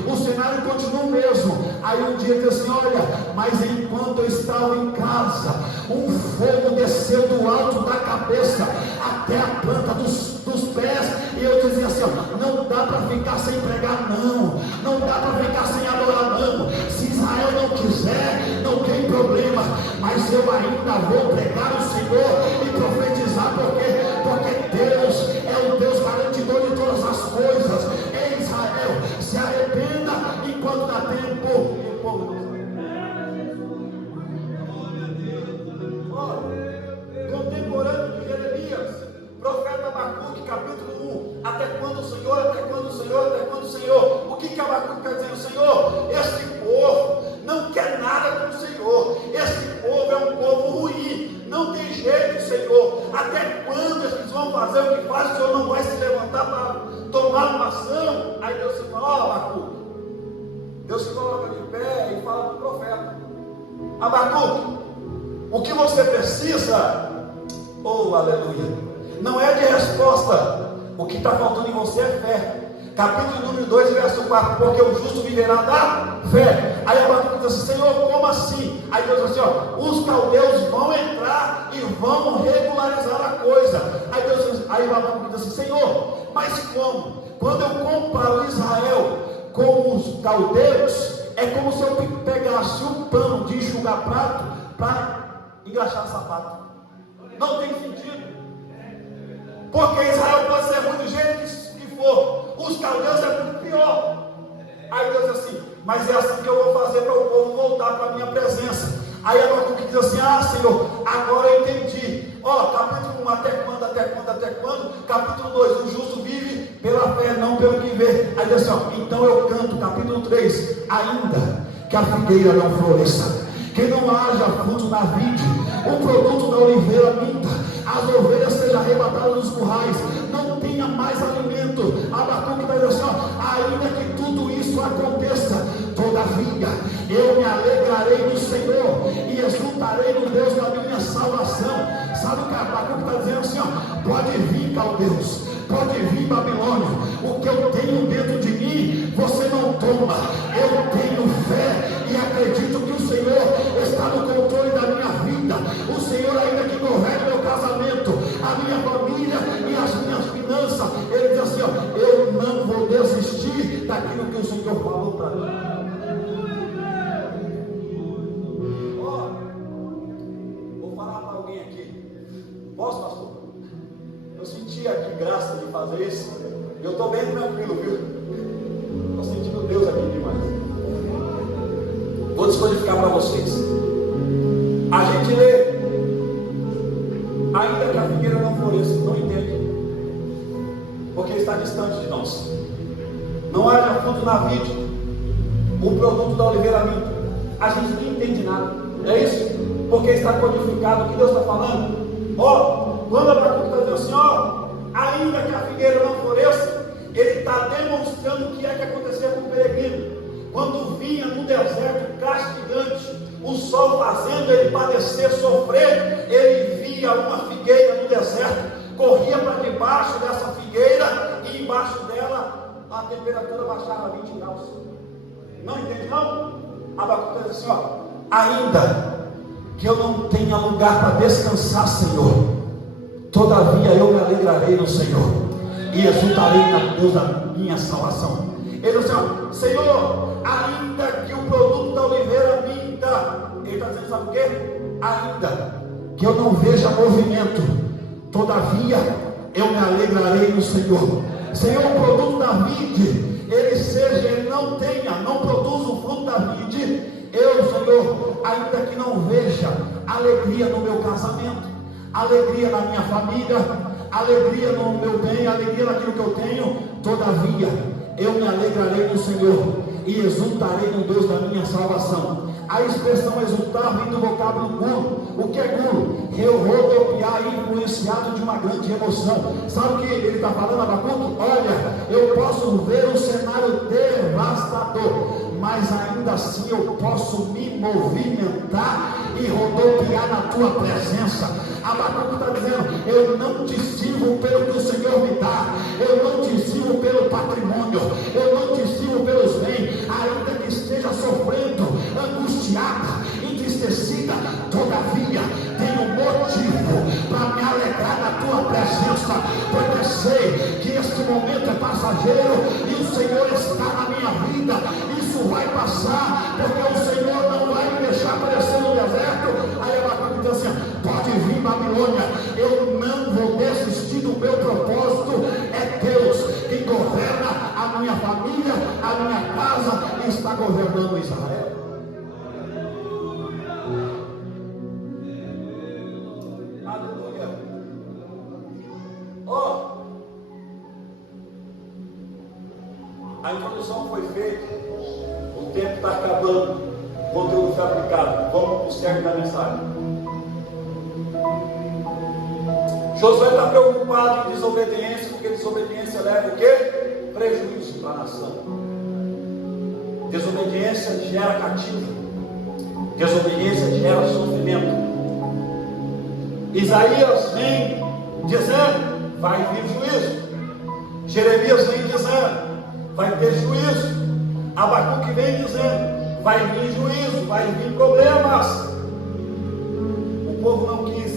o cenário continua o mesmo. Aí um dia diz assim: olha, mas enquanto eu estava em casa, um fogo desceu do alto da cabeça até a planta dos pés, e eu dizia assim, ó, não dá para ficar sem pregar, não dá para ficar sem adorar, não. Se Israel não quiser, não tem problema, mas eu ainda vou pregar o Senhor e profetizar, porque Deus é o Deus garantidor de todas as coisas. Em Israel, se arrependa enquanto dá tempo. Contemporâneo de Jeremias, profeta Abacuque, capítulo 1. Até quando o Senhor, até quando o Senhor, até quando o Senhor? O que Abacuque está dizendo? Senhor, este povo não quer nada com o Senhor. Este povo é um povo ruim, não tem jeito, Senhor. Até quando eles vão fazer o que faz? O Senhor não vai se levantar para tomar uma ação? Aí Deus se fala: ó, Abacuque, Deus se coloca de pé e fala para o profeta: Abacuque, o que você precisa, oh aleluia, não é de resposta. O que está faltando em você é fé. Capítulo número 2, verso 4: porque o justo viverá da fé. Aí Abacuque diz assim: Senhor, como assim? Aí Deus diz assim, ó, os caldeus vão entrar e vão regularizar a coisa. Aí Abacuque diz assim: Senhor, mas como? Quando eu comparo Israel com os caldeus, é como se eu pegasse um pano de enxugar prato para engraxar sapato. Não tem sentido, porque Israel pode ser ruim do jeito que for, os caldeus é muito pior. Aí Deus diz assim: mas é assim que eu vou fazer para o povo voltar para a minha presença. Aí Abacuque diz assim: ah, Senhor, agora eu entendi. Ó, capítulo 1, até quando, até quando, até quando? Capítulo 2, o justo vive pela fé, não pelo que vê. Aí diz assim, ó, então eu canto, capítulo 3, ainda que a figueira não floresça, que não haja fruto na vide, o produto da oliveira minta, as ovelhas sejam arrebatadas dos currais, não tenha mais alimento. Abacuque está dizendo assim, ó, ainda que tudo isso aconteça, todavia eu me alegrarei no Senhor e exultarei no Deus da minha salvação. Sabe o que Abacuque está dizendo assim, ó, pode vir, caldeus, pode vir, Babilônia, o que eu tenho dentro de mim você não toma. Eu tenho fé e acredito que o Senhor está no controle da minha vida. O Senhor ainda que governa meu casamento, a minha família e as minhas finanças. Ele diz assim, ó, eu não vou desistir daquilo que o Senhor falou para mim. Vou falar para alguém aqui. Posso, pastor? Eu senti aqui graça de fazer isso. Eu estou bem tranquilo, viu? Estou sentindo Deus aqui demais. Vou descodificar para vocês. A gente lê, ainda que a figueira não floresça, não entende, porque está distante de nós. Não haja fruto na vide, o produto da oliveira minta. A gente nem entende nada. É isso? Porque está codificado o que Deus está falando. Ó, quando Abacuque está dizendo assim, ó, ainda que a figueira não floresça, ele está demonstrando o que é que acontecia com o peregrino. Quando vinha no deserto castigante, o sol fazendo ele padecer, sofrer, ele via uma figueira no deserto, corria para debaixo dessa figueira e embaixo dela a temperatura baixava 20 graus. Não entende não? Abacuque diz assim, ó, ainda que eu não tenha lugar para descansar, Senhor, todavia eu me alegrarei no Senhor e exultarei na Deus da minha salvação. Ele diz assim, Senhor, ainda que o produto da oliveira minta, ele está dizendo, sabe o quê? Ainda que eu não veja movimento, todavia eu me alegrarei no Senhor. Senhor, o produto da vide, ele não tenha, não produza o fruto da vide, eu, Senhor, ainda que não veja alegria no meu casamento, alegria na minha família, alegria no meu bem, alegria naquilo que eu tenho, todavia eu me alegrarei no Senhor e exultarei no Deus da minha salvação. A expressão exultar vem do vocábulo guro. O que é guro? rodopiar influenciado de uma grande emoção. Sabe o que ele está falando, Abacuque? Olha, eu posso ver um cenário devastador, mas ainda assim eu posso me movimentar e rodopiar na tua presença. Abacuque está dizendo: eu não te sirvo pelo que o Senhor me dá, eu não te sirvo pelo patrimônio, eu não te sirvo pelos bens, ainda que esteja sofrendo, angustiada, entristecida, todavia tenho motivo para me alegrar na tua presença, porque sei que este momento é passageiro e o Senhor está na minha vida. Isso vai passar, porque o Senhor não vai me deixar aparecer no deserto. Aí Abacuque diz assim: pode vir, Babilônia, eu não vou desistir do meu propósito. É Deus quem governa a minha família, a minha casa, e está governando Israel. Aleluia. A introdução foi feita, o tempo está acabando, o conteúdo foi aplicado. Vamos para o cerne da mensagem. Josué está preocupado em desobediência, porque desobediência leva o quê? Prejuízo para a nação. Desobediência gera cativo, desobediência gera sofrimento. Isaías vem dizendo: vai vir juízo. Jeremias vem dizendo: vai ter juízo. Abacuque vem dizendo: vai vir juízo, vai vir problemas. O povo não quis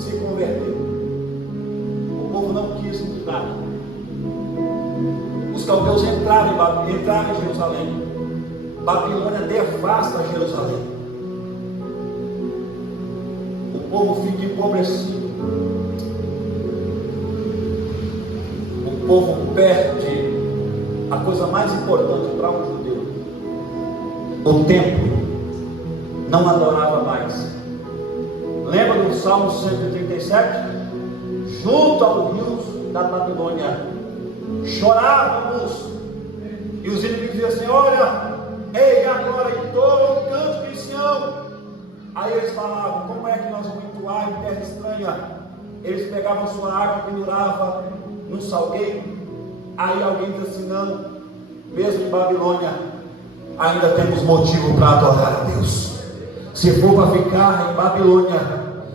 se converter, o povo não quis mudar. Os caldeus entraram em Jerusalém. Babilônia devasta Jerusalém. O povo fica empobrecido, o povo perde a coisa mais importante para um judeu: o templo. Não adorava mais. Lembra do Salmo 137? Junto ao rio da Babilônia chorávamos, e os inimigos diziam assim: olha, ei, agora em todo o canto de Sião. Aí eles falavam: como é que nós vamos entoar em terra estranha? Eles pegavam sua água, penduravam no salgueiro. Aí alguém diz assim: não, mesmo em Babilônia ainda temos motivo para adorar a Deus. Se for para ficar em Babilônia,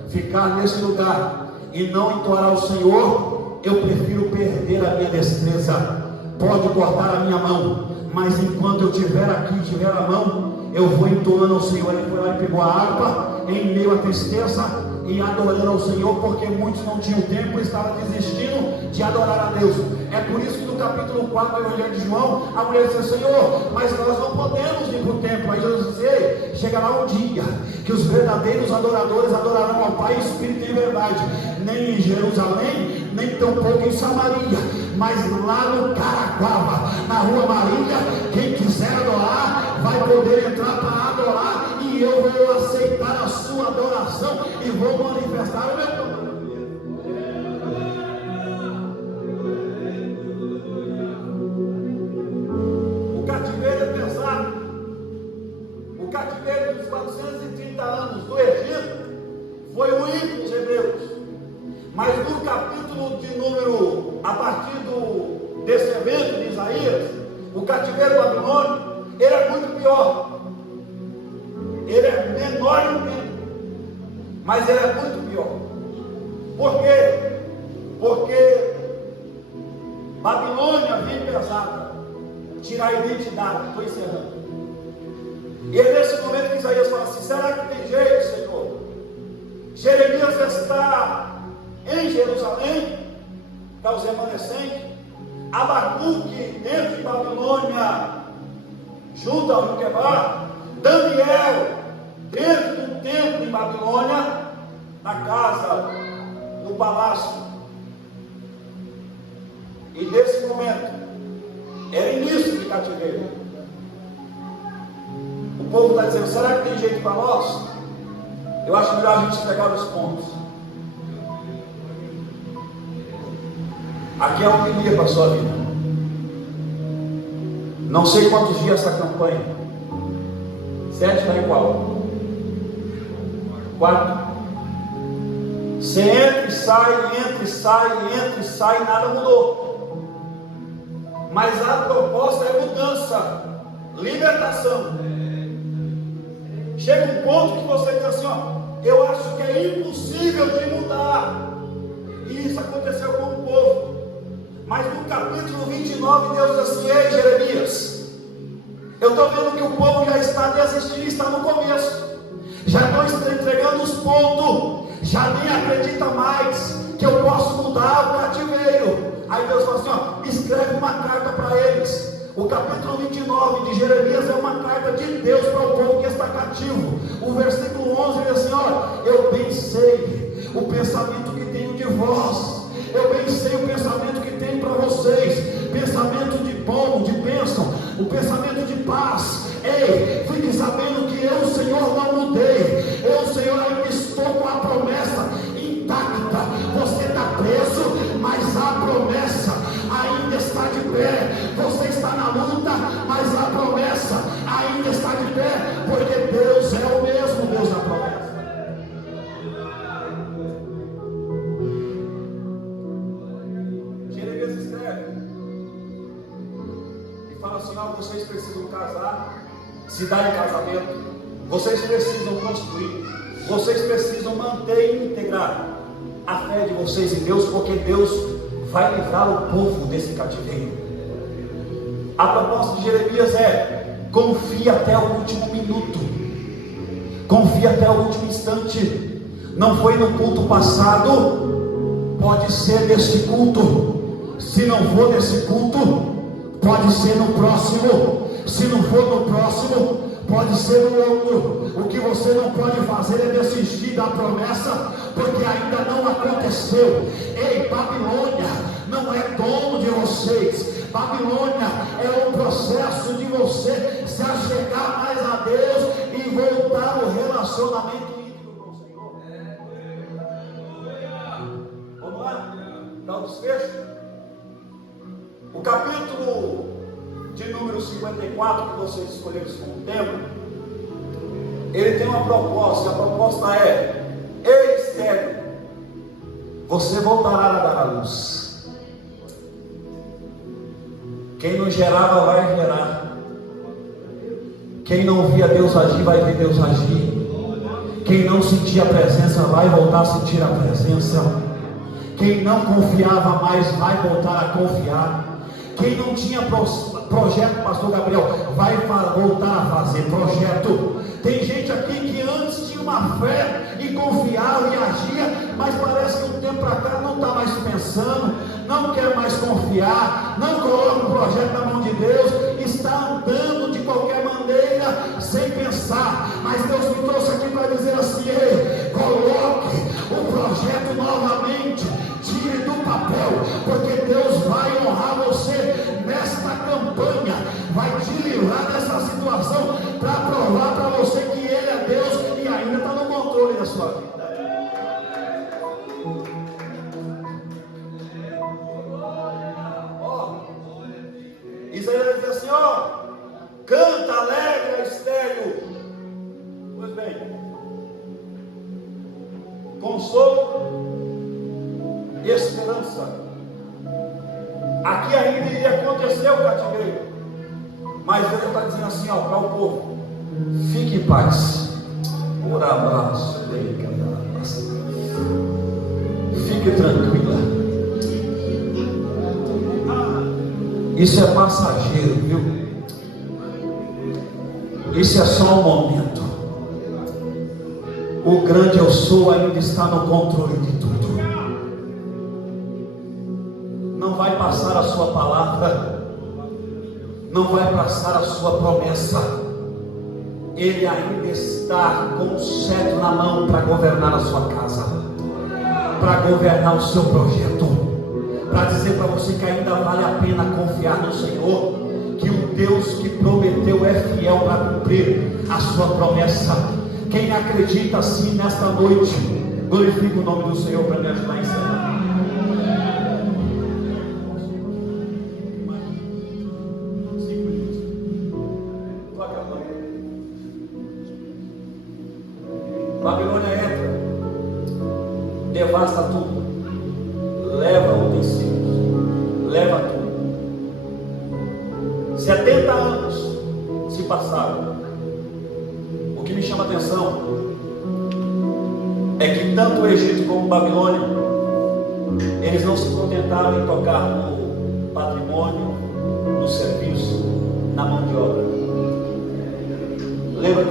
ficar nesse lugar e não entoar ao Senhor, eu prefiro perder a minha destreza. Pode cortar a minha mão, mas enquanto eu estiver aqui, tiver a mão, eu vou entoando ao Senhor. Ele foi lá e pegou a harpa em meio à tristeza e adorando ao Senhor, porque muitos não tinham tempo e estavam desistindo de adorar a Deus. É por isso que no capítulo 4 do Evangelho de João, a mulher disse: Senhor, mas nós não podemos ir para o templo. Aí Jesus disse: chegará um dia que os verdadeiros adoradores adorarão ao Pai em espírito e em verdade, nem em Jerusalém, nem tampouco em Samaria, mas lá no Caraguaba, na Rua Marília. Quem quiser adorar vai poder entrar para adorar, e eu vou aceitar a sua adoração e vou manifestar o meu nome. O cativeiro é pesado. O cativeiro dos 430 anos do Egito foi ruim para os hebreus, mas no capítulo de número, a partir desse evento de Isaías, o cativeiro babilônico, ele é muito pior. Ele é menor no tempo, mas ele é muito pior. Por quê? Porque Babilônia vem pesada, tirar a identidade. Estou encerrando. E é nesse momento que Isaías fala assim: será que tem jeito, Senhor? Jeremias está em Jerusalém, para os remanescentes. Abacuque dentro de Babilônia, junto ao rio Quebar. Daniel dentro do templo em Babilônia, na casa, no palácio. E nesse momento era início de cativeiro. O povo está dizendo: será que tem jeito para nós? Eu acho melhor a gente pegar os pontos. Aqui é uma homilia para a sua vida. Não sei quantos dias essa campanha. 7 está igual. 4. Você entra e sai, nada mudou. Mas a proposta é mudança, libertação. Chega um ponto que você diz assim, eu acho que é impossível de mudar. E isso aconteceu com o povo. Mas no capítulo 29, Deus diz assim: ei, Jeremias, eu estou vendo que o povo já está desistindo, está no começo, já estão entregando os pontos, já nem acredita mais que eu posso mudar o cativeiro. Aí Deus fala assim: escreve uma carta para eles. O capítulo 29 de Jeremias é uma carta de Deus para o povo que está cativo. O versículo 11 diz assim: eu bem sei o pensamento que tenho de vós, eu bem sei o pensamento que tenho para vocês, pensamento de bom, de bênção, o pensamento de paz. Ei, fique sabendo que eu, Senhor, não mudei. Eu, Senhor, ainda estou com a promessa intacta. Você está preso, mas a promessa ainda está de pé. Você está na luta, mas a promessa ainda está de pé, porque Deus é o mesmo Deus da promessa. Jeremias escreve e fala assim: vocês precisam casar, se dar em casamento, vocês precisam construir, vocês precisam manter e integrar a fé de vocês em Deus, porque Deus vai livrar o povo desse cativeiro. A proposta de Jeremias é: confia até o último minuto, confia até o último instante. Não foi no culto passado, pode ser neste culto. Se não for nesse culto, pode ser no próximo. Se não for no próximo, pode ser no outro. O que você não pode fazer é desistir da promessa, porque ainda não aconteceu. Ei, Babilônia não é dono de vocês. Babilônia é o processo de você se achegar mais a Deus e voltar ao relacionamento íntimo com o Senhor. Vamos lá? Dá o desfecho. O capítulo de número 54, que vocês escolheram como tema, ele tem uma proposta. A proposta é: ei, Estéril, você voltará a dar a luz. Quem não gerava vai gerar. Quem não via Deus agir vai ver Deus agir. Quem não sentia a presença vai voltar a sentir a presença. Quem não confiava mais vai voltar a confiar. Quem não tinha projeto, pastor Gabriel, vai voltar a fazer projeto. Tem gente aqui que antes tinha uma fé e confiava e agia, mas parece que um tempo para cá não está mais pensando, não quer mais confiar, não coloca o projeto na mão de Deus, está andando de qualquer maneira, sem pensar. Mas Deus me trouxe aqui para dizer assim: ei, coloque o projeto novamente, tire do papel, porque Deus vai honrar você nesta campanha, vai te livrar dessa situação, para provar para você que Ele é Deus e ainda está no controle da sua vida. Isaías diz assim: canta, alegra, Estéril. Pois bem, consolo, esperança. Aqui ainda iria acontecer o cativeiro, mas Deus está dizendo assim, para o povo: fique em paz, fique tranquila, isso é passageiro, viu? Isso é só um momento. O grande eu sou ainda está no controle de tudo. Não vai passar a sua palavra, não vai passar a sua promessa. Ele ainda está com o cetro na mão para governar a sua casa, para governar o seu projeto, para dizer para você que ainda vale a pena confiar no Senhor, que o Deus que prometeu é fiel para cumprir a sua promessa. Quem acredita assim nesta noite, glorifica o nome do Senhor para me ajudar a encerrar. Babilônia entra. devasta tudo, leva utensílios, leva tudo. 70 anos se passaram. O que me chama a atenção é que tanto o Egito como Babilônia, eles não se contentaram em tocar no patrimônio, no serviço, na mão de obra. Lembra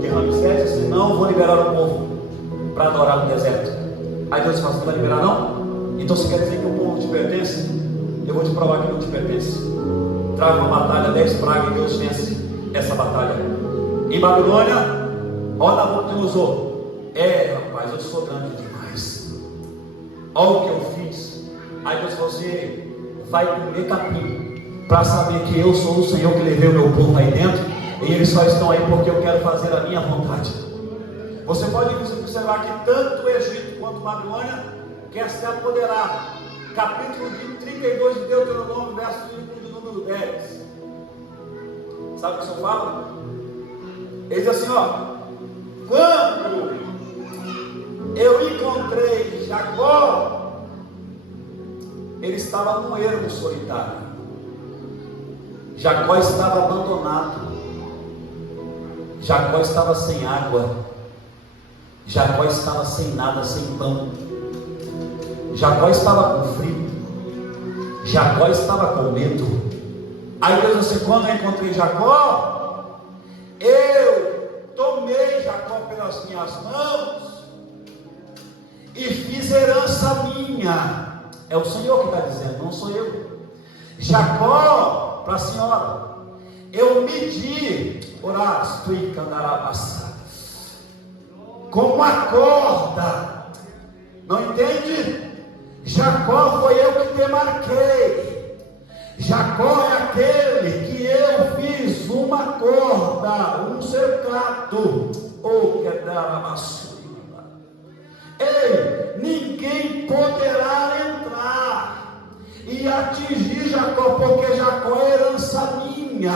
de Ramsés? Disse: não vou liberar o povo para adorar no deserto. Aí Deus fala: não vai liberar não? Então você quer dizer que o povo te pertence? Eu vou te provar que não te pertence. Traga uma batalha, 10 pragas, e Deus vence essa batalha. Em Babilônia, olha a boca que ele usou: rapaz, eu sou grande demais, olha o que eu fiz. Aí Deus falou: você vai comer capim, para saber que eu sou o Senhor que levei o meu povo aí dentro, e eles só estão aí porque eu quero fazer a minha vontade. Você pode observar que tanto o Egito quanto a Babilônia quer se apoderar. Capítulo 32 de Deuteronômio, verso de número 10. Sabe o que o Senhor fala? Ele diz assim: quando eu encontrei Jacó, ele estava num ermo solitário. Jacó estava abandonado. Jacó estava sem água. Jacó estava sem nada, sem pão. Jacó estava com frio. Jacó estava com medo. Aí Deus disse: quando eu encontrei Jacó, eu tomei Jacó pelas minhas mãos e fiz herança minha. É o Senhor que está dizendo, não sou eu. Jacó, para a senhora, eu medi, como uma corda. Não entende? Jacó foi eu que demarquei. Jacó é aquele que eu fiz uma corda, um cercado. Ei, ninguém poderá entrar e atingir Jacó, porque Jacó é herança minha.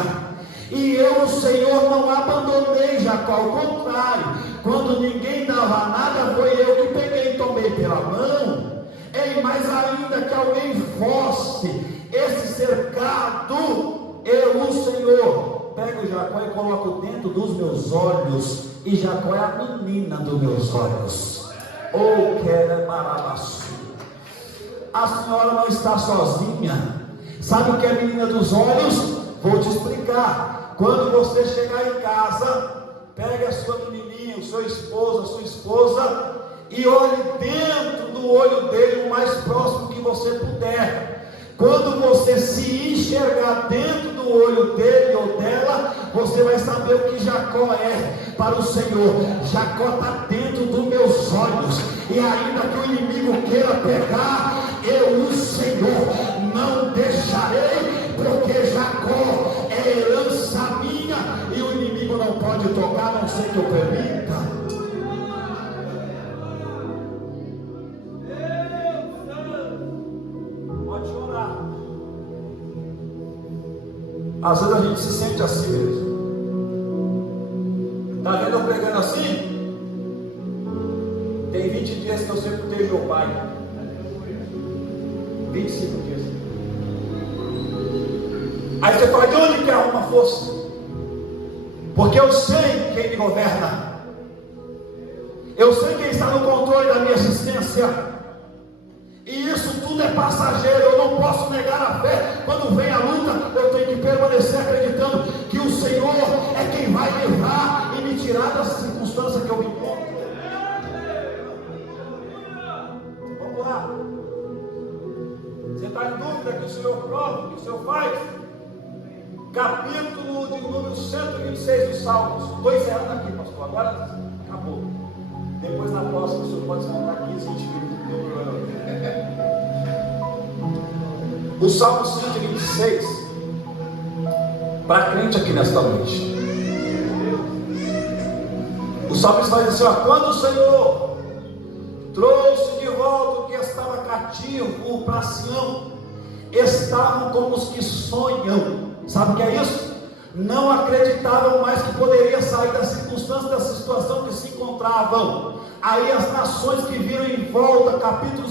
E eu, o Senhor, não abandonei Jacó, ao contrário, quando ninguém dava nada, foi eu que peguei e tomei pela mão. Ei, mas ainda que alguém fosse esse cercado, eu, o Senhor, pego Jacó e coloco dentro dos meus olhos, e Jacó é a menina dos meus olhos. A senhora não está sozinha. Sabe o que é menina dos olhos? Vou te explicar. Quando você chegar em casa, pegue a sua menininha, o seu esposo, a sua esposa, e olhe dentro do olho dele o mais próximo que você puder. Quando você se enxergar dentro do olho dele ou dela, você vai saber o que Jacó é para o Senhor. Jacó está dentro dos meus olhos, e ainda que o inimigo queira pegar, eu, o Senhor, não deixarei, porque Jacó é herança minha, e o inimigo não pode tocar, a não ser que eu permita. Às vezes a gente se sente assim mesmo. Está vendo eu pregando assim? Tem 20 dias que eu sepultei meu pai. 25 dias. Aí você fala: de onde que arruma força? Porque eu sei quem me governa. Eu sei quem está no controle da minha existência. E isso tudo é passageiro. Eu não posso negar a fé. Quando vem a luta, eu tenho que permanecer acreditando que o Senhor é quem vai livrar e me tirar dessa circunstância que eu me encontro. Vamos lá. Você está em dúvida que o Senhor prova, que o Senhor faz? Capítulo de número 126 dos Salmos. Estou encerrando aqui, pastor. Agora acabou. Depois na próxima o senhor pode contar 15, 20 minutos. O Salmo 126, para crente aqui nesta noite, o salmista vai dizer assim: quando o Senhor trouxe de volta o que estava cativo para Sião, estavam como os que sonham. Sabe o que é isso? Não acreditavam mais que poderia sair da circunstância, da situação que se encontravam. Aí as nações que viram em volta, capítulo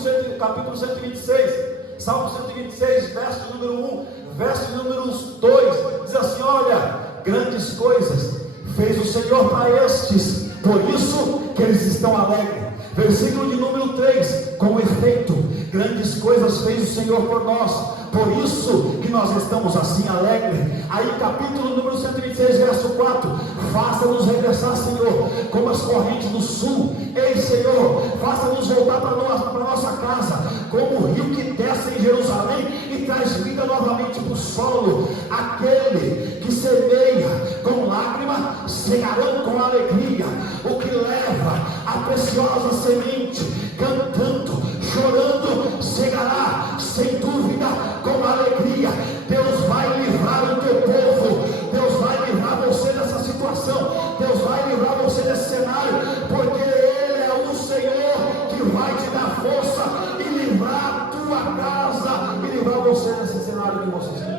126, Salmo 126, verso número 1, verso número 2, diz assim: olha, grandes coisas fez o Senhor para estes, por isso que eles estão alegres. Versículo de número 3, com efeito, grandes coisas fez o Senhor por nós, por isso que nós estamos assim alegres. Aí capítulo número 126, verso 4, faça-nos regressar, Senhor, como as correntes do sul. Ei, Senhor, faça-nos voltar para nossa casa, como o rio que desce em Jerusalém e traz vida novamente para o solo. Aquele que semeia com lágrima, cegarão com alegria. O que leva a preciosa semente, cantando, chorando, cegará, sem dúvida, com alegria. Deus vai livrar o teu povo, Deus vai livrar você dessa situação, Deus vai livrar você desse cenário, porque Ele é o Senhor que vai te dar força e livrar a tua casa, e livrar você desse cenário que você está.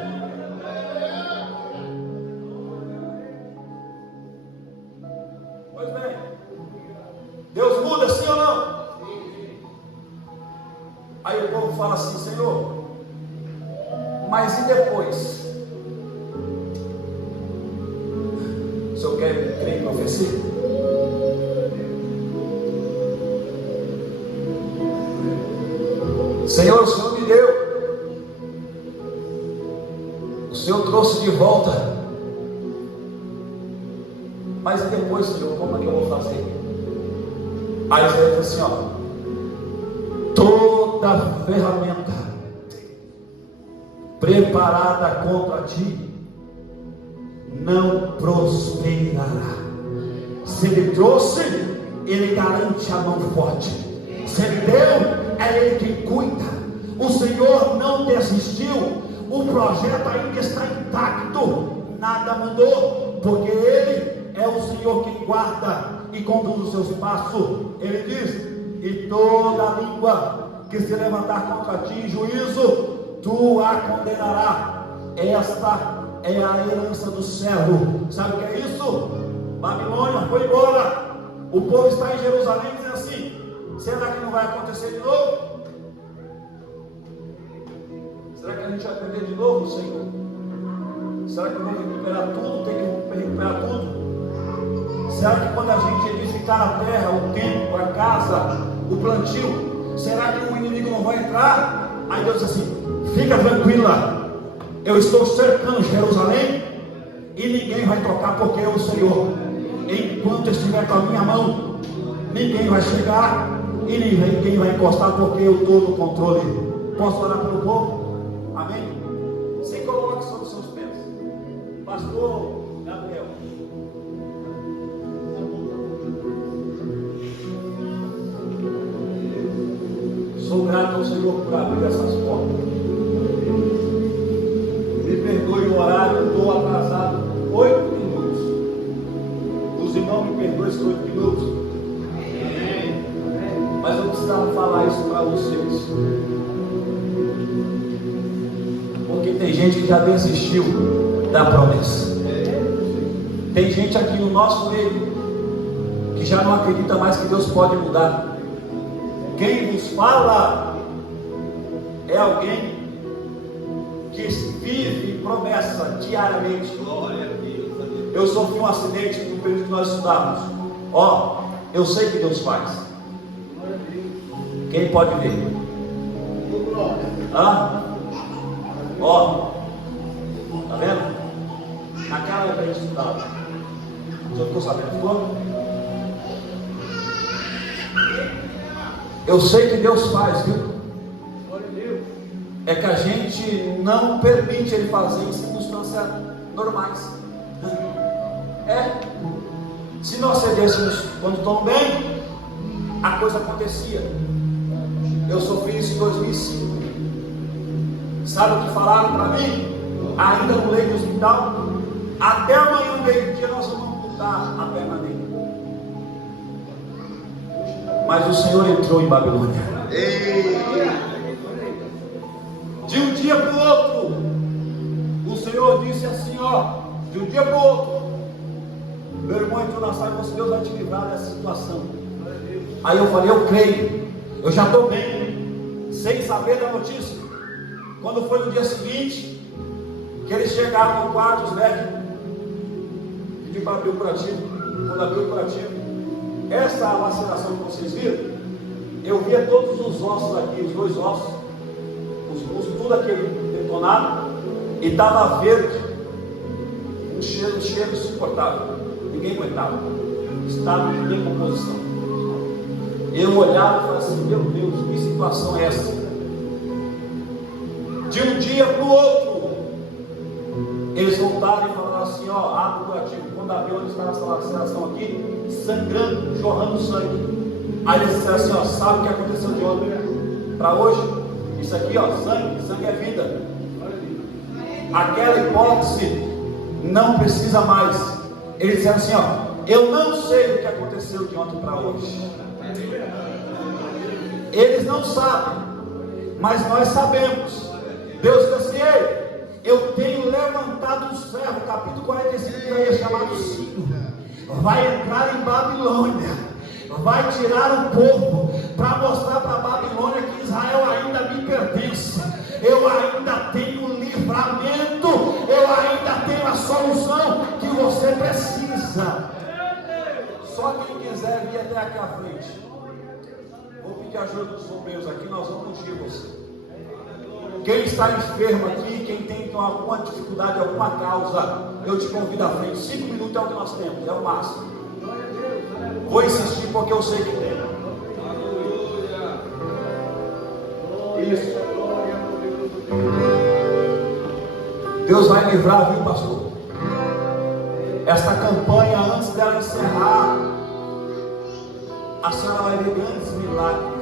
Pois bem, Deus muda sim ou não? Aí o povo fala assim: Senhor, mas e depois? O Senhor quer crer em profecia? Senhor, o Senhor me deu, o Senhor trouxe de volta, mas e depois, Senhor, como é que eu vou fazer? Aí ele diz assim: ó, toda ferramenta preparada contra ti não prosperará. Se Ele trouxe, Ele garante a mão forte. Se Ele deu, é Ele que cuida. O Senhor não desistiu, o projeto ainda está intacto, nada mudou, porque Ele é o Senhor que guarda e conduz os seus passos. Ele diz: e toda língua que se levantar contra ti em juízo, tu a condenarás. Esta é a herança do servo. Sabe o que é isso? Babilônia foi embora, o povo está em Jerusalém dizendo assim: será que não vai acontecer de novo? Será que a gente vai aprender de novo, Senhor? Será que eu vou recuperar tudo? Tem que recuperar tudo? Será que quando a gente edificar a terra, o templo, a casa, o plantio, será que o inimigo não vai entrar? Aí Deus diz assim: fica tranquila, eu estou cercando Jerusalém e ninguém vai tocar, porque eu, Senhor, enquanto estiver com a minha mão, ninguém vai chegar e ninguém vai encostar, porque eu estou no controle. Posso orar pelo povo? Amém? Se coloque sobre os seus pés. Pastor Gabriel. Sou grato ao Senhor por abrir essas portas. Me perdoe o horário, estou atrasado 8 minutos. Os irmãos me perdoem esses 8 minutos. Mas eu precisava falar isso para vocês, porque tem gente que já desistiu da promessa. Tem gente aqui no nosso meio que já não acredita mais que Deus pode mudar. Quem nos fala é alguém que vive promessa diariamente. Eu sofri um acidente no período que nós estudávamos. Eu sei que Deus faz. Quem pode ver? Tá vendo? Naquela época a gente estudava. O senhor ficou sabendo? Ficou? Eu sei que Deus faz, viu? É que a gente não permite Ele fazer em circunstâncias normais. Se nós cedêssemos quando estão bem, a coisa acontecia. Eu sofri isso em 2005. Sabe o que falaram para mim? Ainda no leito do hospital: até amanhã, meio-dia, nós vamos mudar a perna dele. Mas o Senhor entrou em Babilônia. De um dia para o outro, o Senhor disse assim: de um dia para o outro, meu irmão entrou na sala e disse: Deus vai te livrar dessa situação. Aí eu falei: eu creio. Eu já estou bem, sem saber da notícia. Quando foi no dia seguinte, que eles chegaram no quarto, os médicos pediu para abrir o curativo. Quando abriu o curativo, essa laceração que vocês viram, eu via todos os ossos aqui, os dois ossos, os músculos, tudo aquele detonado, e estava verde, um cheiro insuportável, ninguém aguentava, estava em decomposição. Eu olhava e falava assim: meu Deus, que situação é essa? De um dia para o outro, eles voltaram e falaram assim: ó, abre o curativo. Quando abriu, onde estava essa laceração aqui, sangrando, jorrando sangue. Aí eles disseram assim: ó, sabe o que aconteceu de ontem para hoje? Isso aqui, ó, sangue é vida. Aquela hipótese não precisa mais. Eles disseram assim: ó, eu não sei o que aconteceu de ontem para hoje. Eles não sabem, mas nós sabemos. Deus disse assim: ei, eu tenho levantado um servo, capítulo 45, que é chamado Ciro, vai entrar em Babilônia, vai tirar o povo, para mostrar para a Babilônia que Israel ainda me pertence, eu ainda tenho um livramento, eu ainda tenho a solução que você precisa. Só quem quiser vir até aqui à frente, vou pedir ajuda dos bombeiros aqui, nós vamos ungir você. Quem está enfermo aqui, quem tem alguma dificuldade, alguma causa, eu te convido à frente. 5 minutos é o que nós temos, é o máximo. Vou insistir porque eu sei que tem. Isso. Deus vai livrar, viu, pastor? Esta campanha, antes dela encerrar, a senhora vai ver grandes milagres.